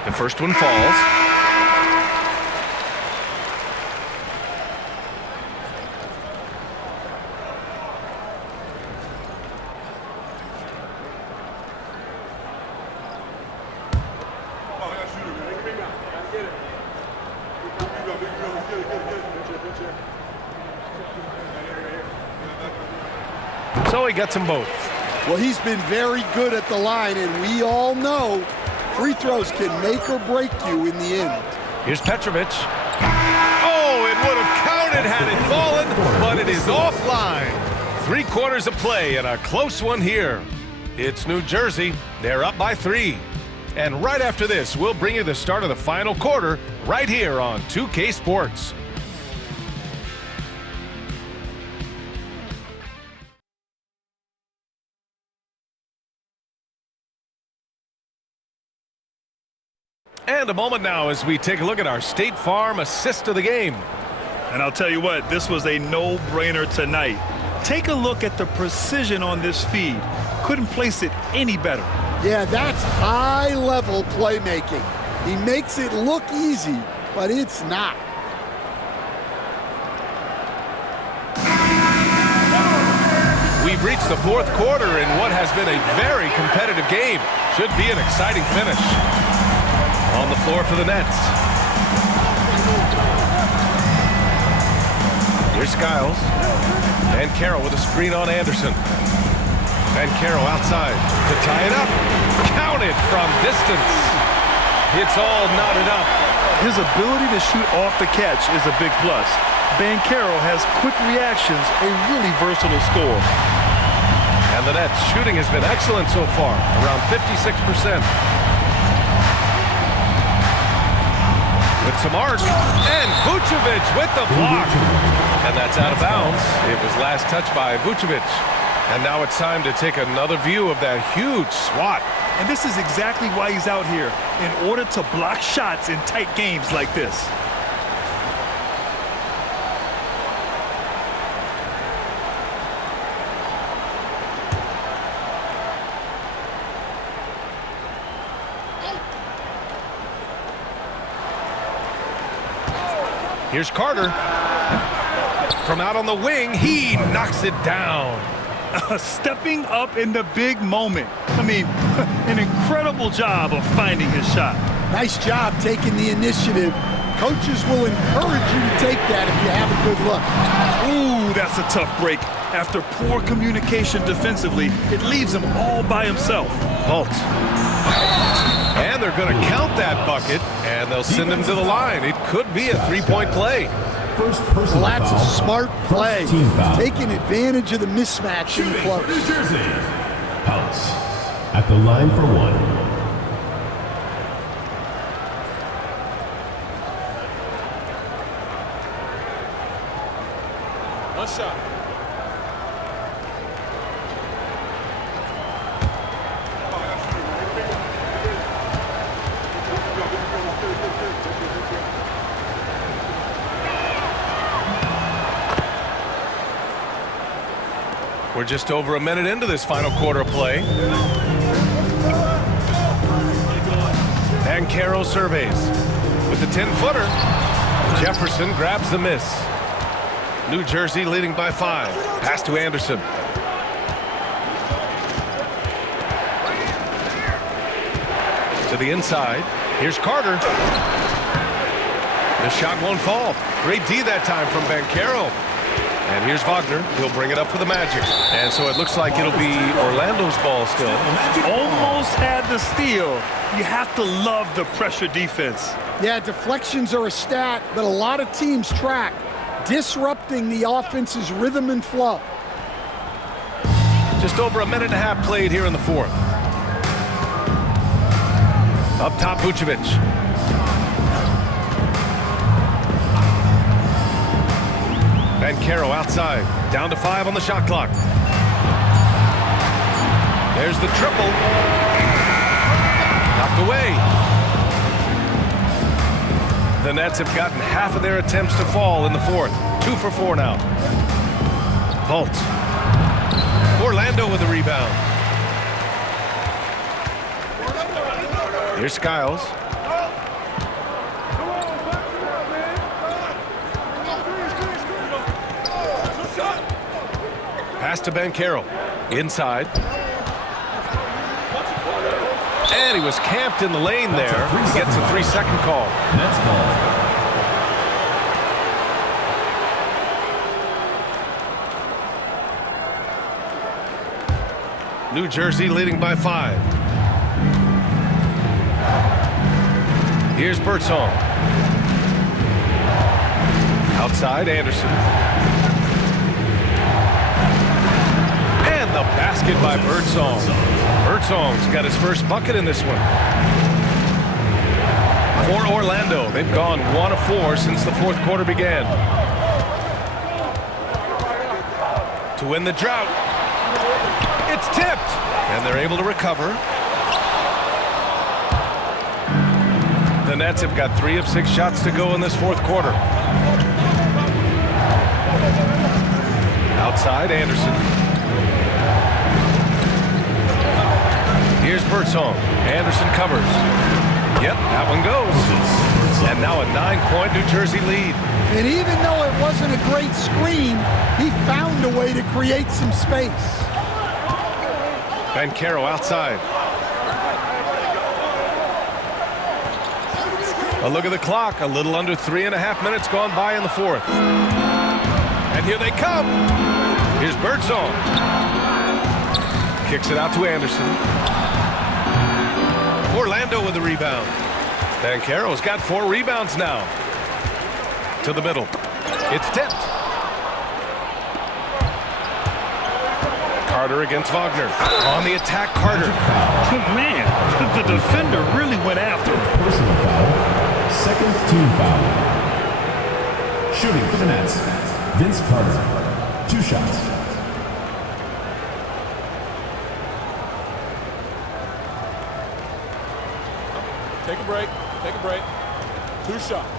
The first one falls. So he gets them both. Well, he's been very good at the line, and we all know free throws can make or break you in the end. Here's Petrovic. Oh, it would have counted had it fallen, but it is offline. 3/4 of play and a close one here. It's New Jersey. They're up by 3. And right after this, we'll bring you the start of the final quarter right here on 2K Sports. And a moment now as we take a look at our State Farm assist of the game. And I'll tell you what, this was a no-brainer tonight. Take a look at the precision on this feed. Couldn't place it any better. Yeah, that's high-level playmaking. He makes it look easy, but it's not. We've reached the 4th quarter in what has been a very competitive game. Should be an exciting finish. On the floor for the Nets. Here's Skiles. And Carroll with a screen on Anderson. And Carroll outside to tie it up. Counted from distance. It's all knotted up. His ability to shoot off the catch is a big plus. Banchero has quick reactions, a really versatile scorer. And the Nets shooting has been excellent so far, around 56%. With some arc, and Vucevic with the block. And that's out of bounds. It was last touched by Vucevic. And now it's time to take another view of that huge swat. And this is exactly why he's out here, in order to block shots in tight games like this. Here's Carter. From out on the wing, he knocks it down. Stepping up in the big moment. I mean, an incredible job of finding his shot. Nice job taking the initiative. Coaches will encourage you to take that if you have a good look. Ooh, that's a tough break. After poor communication defensively, it leaves him all by himself. Bolt. And they're going to count that bucket, and they'll send him to the line. It could be a three-point play. Well, that's a smart play, taking advantage of the mismatch in close. New Jersey. Pounce at the line for one. One shot. We're just over a minute into this final quarter of play. And Carroll surveys. With the 10-footer, Jefferson grabs the miss. New Jersey leading by 5. Pass to Anderson. To the inside. Here's Carter. The shot won't fall. Great D that time from Banchero. And here's Wagner. He'll bring it up for the Magic. And so it looks like it'll be Orlando's ball still. Almost had the steal. You have to love the pressure defense. Yeah, deflections are a stat that a lot of teams track, disrupting the offense's rhythm and flow. Just over a minute and a half played here in the fourth. Up top, Vucevic. Banchero outside. Down to 5 on the shot clock. There's the triple. Knocked away. The Nets have gotten half of their attempts to fall in the fourth. 2 for 4 now. Fultz. Orlando with the rebound. Here's Skiles. Pass to Banchero. Inside. And he was camped in the lane there. He gets a 3-second call. Nets ball. New Jersey leading by 5. Here's Birdsong. Outside, Anderson. And the basket by Birdsong. Birdsong's got his first bucket in this one. For Orlando, they've gone 1 of 4 since the fourth quarter began. To win the drought. It's tipped. And they're able to recover. The Nets have got 3 of 6 shots to go in this fourth quarter. Outside, Anderson. Here's Birdsong. Anderson covers. Yep, that one goes. And now a 9-point New Jersey lead. And even though it wasn't a great screen, he found a way to create some space. Banchero outside. A look at the clock. A little under 3.5 minutes gone by in the fourth. And here they come. Here's Birdsong. Kicks it out to Anderson. Orlando with the rebound. Banchero's got 4 rebounds now. To the middle. It's tipped. Carter against Wagner. On the attack, Carter. Man, the defender really went after him. Personal foul. Second team foul. Shooting for the Nets, Vince Carter. 2 shots. Take a break. Take a break. 2 shots.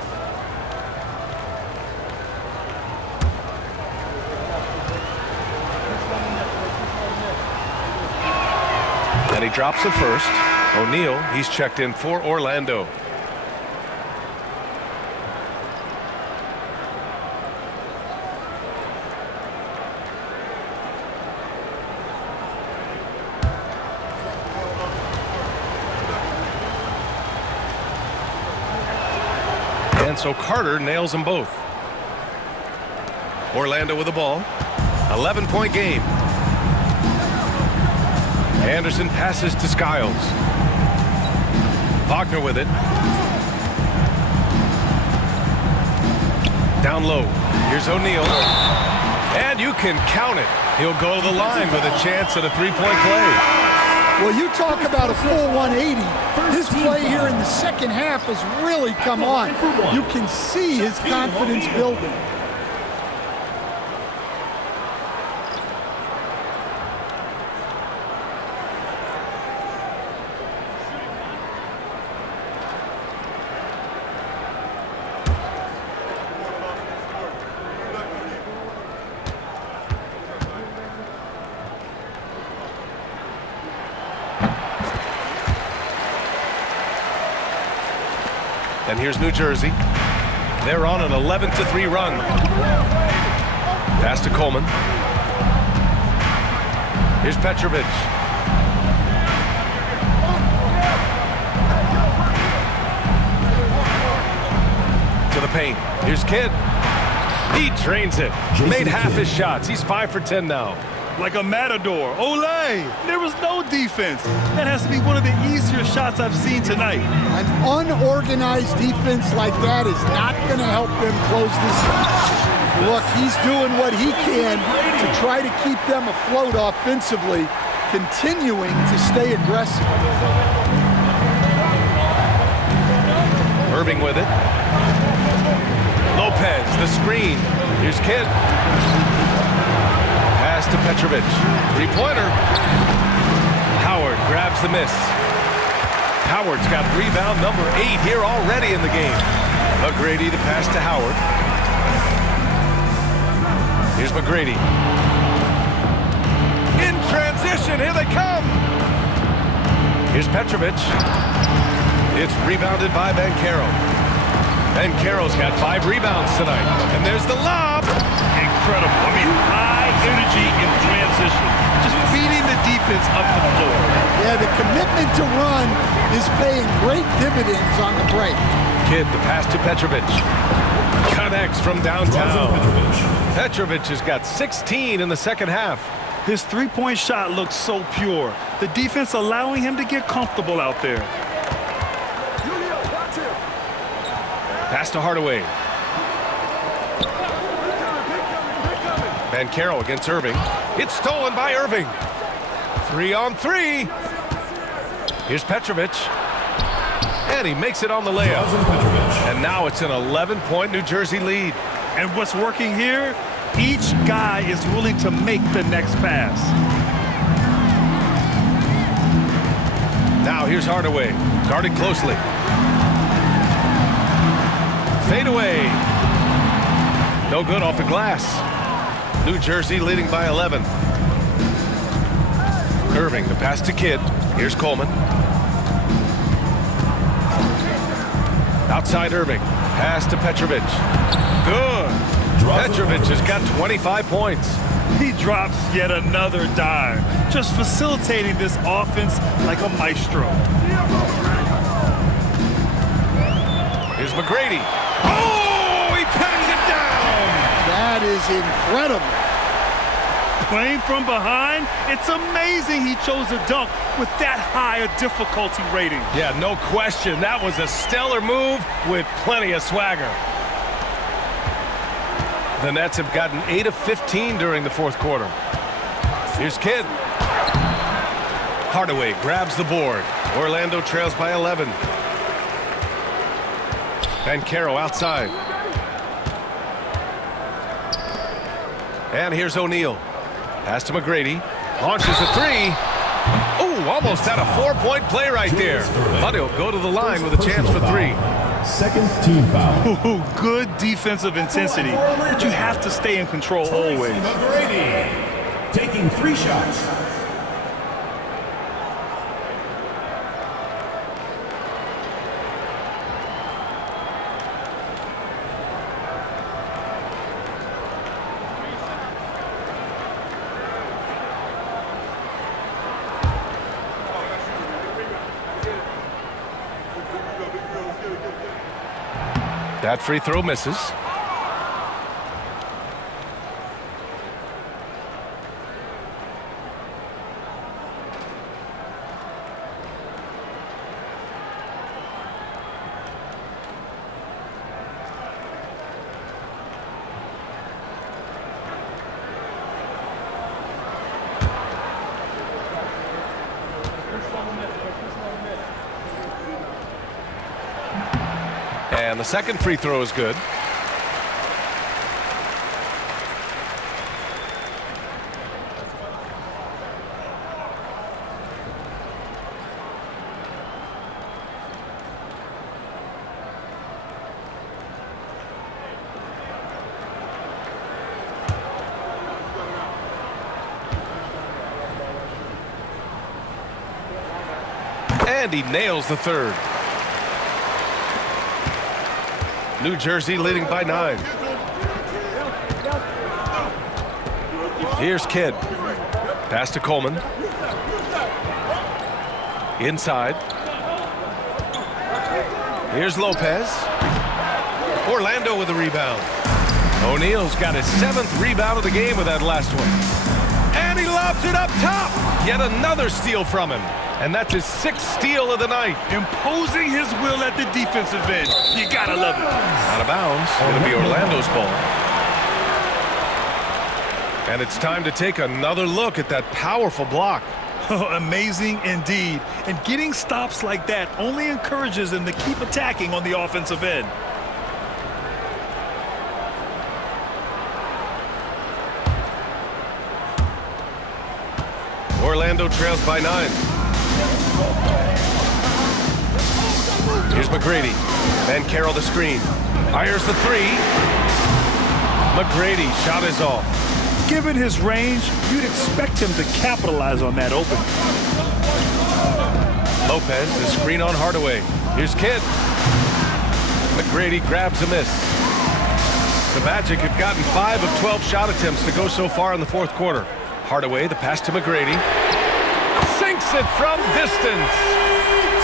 And he drops the first. O'Neal, he's checked in for Orlando. And so Carter nails them both. Orlando with the ball. 11-point game. Anderson passes to Skiles. Wagner with it. Down low. Here's O'Neal. And you can count it. He'll go to the line with a chance at a 3-point play. Well, you talk about a full 180. His play here in the second half has really come on. You can see his confidence building. And here's New Jersey. They're on an 11-3 run. Pass to Coleman. Here's Petrovic. To the paint. Here's Kidd. He drains it. Made half his shots. He's 5 for 10 now. Like a matador. Olay! There was no defense. That has to be one of the easier shots I've seen tonight. An unorganized defense like that is not going to help them close this game. Look, he's doing what he can to try to keep them afloat offensively, continuing to stay aggressive. Irving with it. Lopez, the screen. Here's Kidd. Pass to Petrovic. Three-pointer. Howard grabs the miss. Howard's got rebound number 8 here already in the game. McGrady the pass to Howard. Here's McGrady. In transition, here they come. Here's Petrovic. It's rebounded by Banchero. Banchero's got 5 rebounds tonight. And there's the lob. Incredible. I mean, high energy in transition. Just beating the defense up the floor. Yeah, the commitment to run is paying great dividends on the break. Kidd, the pass to Petrovic. Connects from downtown. Petrovic has got 16 in the second half. His three-point shot looks so pure. The defense allowing him to get comfortable out there. Pass to Hardaway. Banchero against Irving. It's stolen by Irving. 3-on-3. Here's Petrovic. And he makes it on the layup. And now it's an 11-point New Jersey lead. And what's working here? Each guy is willing to make the next pass. Now here's Hardaway. Guarded closely. Fade away. No good off the glass. New Jersey leading by 11. Irving, the pass to Kidd. Here's Coleman. Outside Irving. Pass to Petrovic. Good. Petrovic has got 25 points. He drops yet another dime. Just facilitating this offense like a maestro. Here's McGrady. Oh, he packs it down. That is incredible. Playing from behind, it's amazing he chose a dunk with that high a difficulty rating. Yeah, no question. That was a stellar move with plenty of swagger. The Nets have gotten 8 of 15 during the fourth quarter. Here's Kidd. Hardaway grabs the board. Orlando trails by 11. Banchero outside. And here's O'Neal. Pass to McGrady. Launches a 3. Ooh, almost had a 4-point play right there. But he'll go to the line with a chance for 3. Second team foul. Ooh, good defensive intensity, but you have to stay in control always. McGrady taking 3 shots. That free throw misses. And the second free throw is good. And he nails the third. New Jersey leading by 9. Here's Kidd. Pass to Coleman. Inside. Here's Lopez. Orlando with a rebound. O'Neal's got his 7th rebound of the game with that last one. And he lobs it up top. Yet another steal from him. And that's his 6th steal of the night. Imposing his will at the defensive end. You gotta love it. Out of bounds. It'll be Orlando's ball. And it's time to take another look at that powerful block. Amazing indeed. And getting stops like that only encourages them to keep attacking on the offensive end. Orlando trails by 9. Here's McGrady. Banchero the screen. Fires the 3. McGrady shot is off. Given his range, you'd expect him to capitalize on that opening. Lopez, the screen on Hardaway. Here's Kidd. McGrady grabs a miss. The Magic have gotten 5 of 12 shot attempts to go so far in the 4th quarter. Hardaway, the pass to McGrady. Sinks it from distance.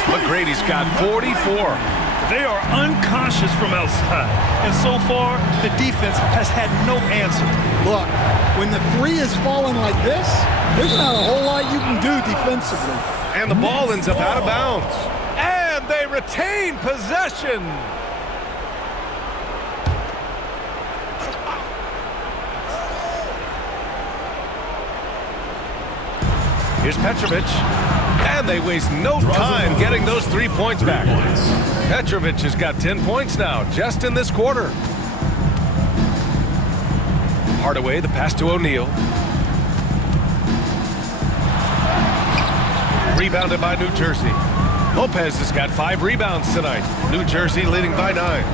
McGrady's got 44. They are unconscious from outside. And so far, the defense has had no answer. Look, when the 3 is falling like this, there's not a whole lot you can do defensively. And the ball ends up out of bounds. And they retain possession. Here's Petrovic. And they waste no time getting those 3 points back. Petrovic has got 10 points now, just in this quarter. Hardaway, the pass to O'Neal. Rebounded by New Jersey. Lopez has got 5 rebounds tonight. New Jersey leading by 9.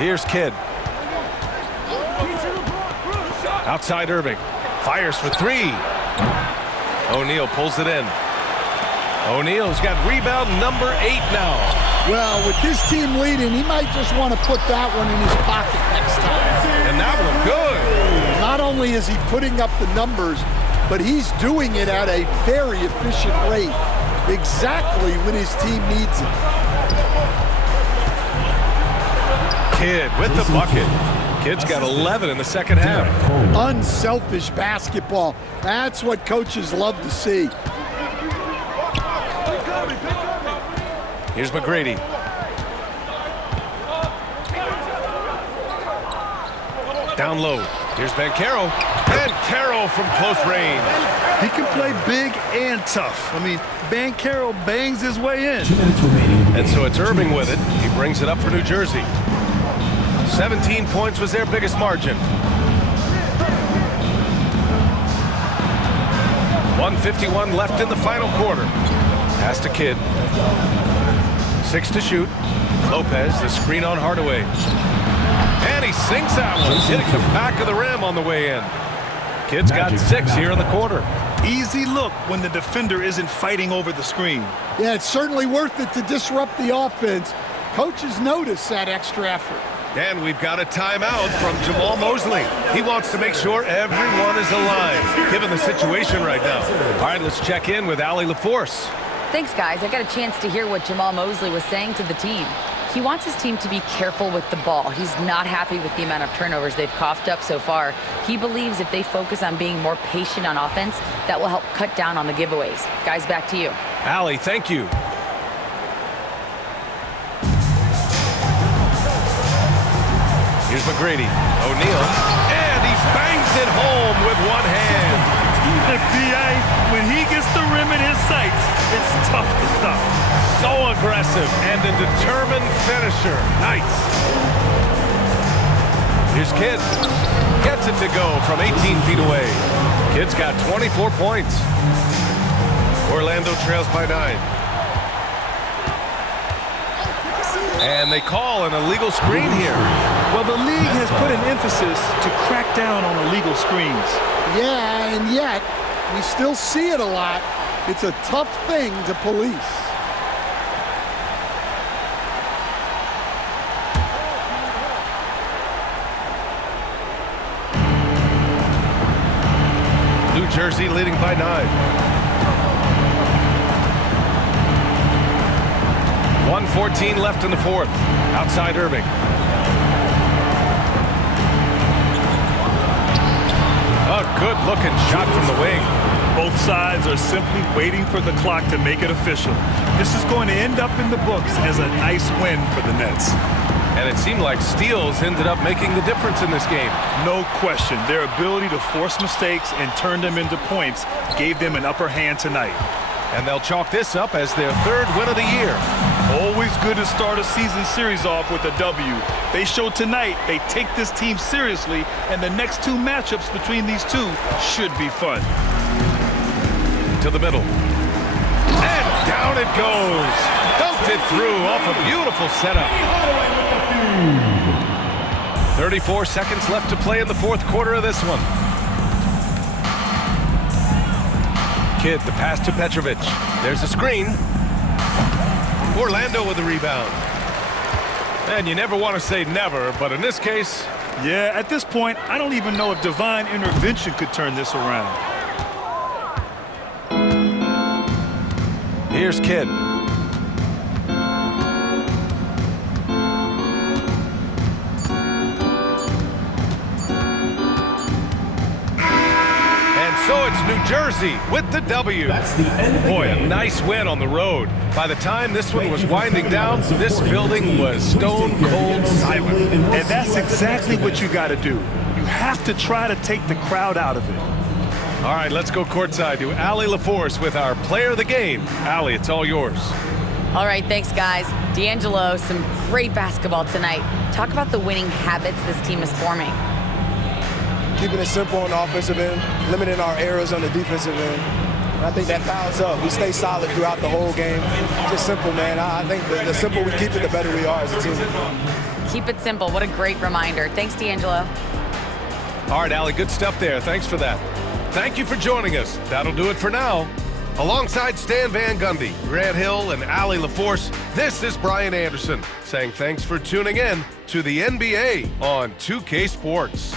Here's Kidd. Outside Irving. Fires for 3. O'Neal pulls it in. O'Neal's got rebound number 8 now. Well, with his team leading, he might just want to put that one in his pocket next time. And that one good. Not only is he putting up the numbers, but he's doing it at a very efficient rate, exactly when his team needs it. Kidd with the bucket. Kidd's got 11 in the second half. Unselfish basketball. That's what coaches love to see. Here's McGrady. Down low. Here's Banchero. Banchero from close range. He can play big and tough. I mean, Banchero bangs his way in. 2 minutes remaining. And so it's Irving with it. He brings it up for New Jersey. 17 points was their biggest margin. 1:51 left in the final quarter. Pass to Kidd. 6 to shoot. Lopez, the screen on Hardaway. And he sinks that one, hitting the back of the rim on the way in. Kidd's got 6 here in the quarter. Easy look when the defender isn't fighting over the screen. Yeah, it's certainly worth it to disrupt the offense. Coaches notice that extra effort. And we've got a timeout from Jamal Mosley. He wants to make sure everyone is alive, given the situation right now. All right, let's check in with Allie LaForce. Thanks, guys. I got a chance to hear what Jamal Mosley was saying to the team. He wants his team to be careful with the ball. He's not happy with the amount of turnovers they've coughed up so far. He believes if they focus on being more patient on offense, that will help cut down on the giveaways. Guys, back to you. Allie, thank you. Here's McGrady. O'Neal. And he bangs it home with one hand. PA, when he gets the rim in his sights, it's tough to stop. So aggressive and a determined finisher. Nice. Here's Kidd. Gets it to go from 18 feet away. Kidd's got 24 points. Orlando trails by 9. And they call an illegal screen here. Well, the league has put an emphasis to crack down on illegal screens. Yeah, and yet, we still see it a lot. It's a tough thing to police. Jersey leading by 9. 1:14 left in the fourth. Outside Irving. A good-looking shot from the wing. Both sides are simply waiting for the clock to make it official. This is going to end up in the books as a nice win for the Nets. And it seemed like steals ended up making the difference in this game. No question. Their ability to force mistakes and turn them into points gave them an upper hand tonight. And they'll chalk this up as their 3rd win of the year. Always good to start a season series off with a W. They showed tonight they take this team seriously, and the next 2 matchups between these two should be fun. To the middle. And down it goes. Dunked it through off a beautiful setup. 34 seconds left to play in the 4th quarter of this one. Kidd, the pass to Petrovic. There's a screen. Orlando with the rebound. And you never want to say never, but in this case... Yeah, at this point, I don't even know if divine intervention could turn this around. Here's Kidd. So it's New Jersey with the W. That's the end of the Boy, game. A nice win on the road. By the time this one was winding down, this building was stone cold silent. And that's exactly what you got to do. You have to try to take the crowd out of it. All right, let's go courtside to Allie LaForce with our player of the game. Allie, it's all yours. All right, thanks, guys. D'Angelo, some great basketball tonight. Talk about the winning habits this team is forming. Keeping it simple on the offensive end, limiting our errors on the defensive end. And I think that piles up. We stay solid throughout the whole game. Just simple, man. I think the simpler we keep it, the better we are as a team. Keep it simple. What a great reminder. Thanks, D'Angelo. All right, Allie, good stuff there. Thanks for that. Thank you for joining us. That'll do it for now. Alongside Stan Van Gundy, Grant Hill, and Allie LaForce, this is Brian Anderson saying thanks for tuning in to the NBA on 2K Sports.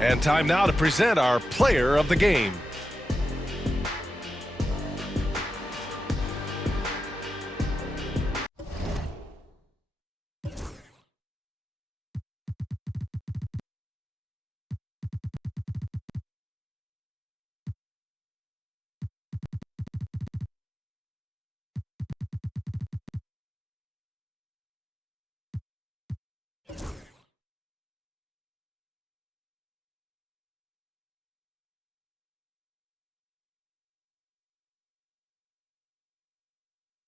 And time now to present our player of the game.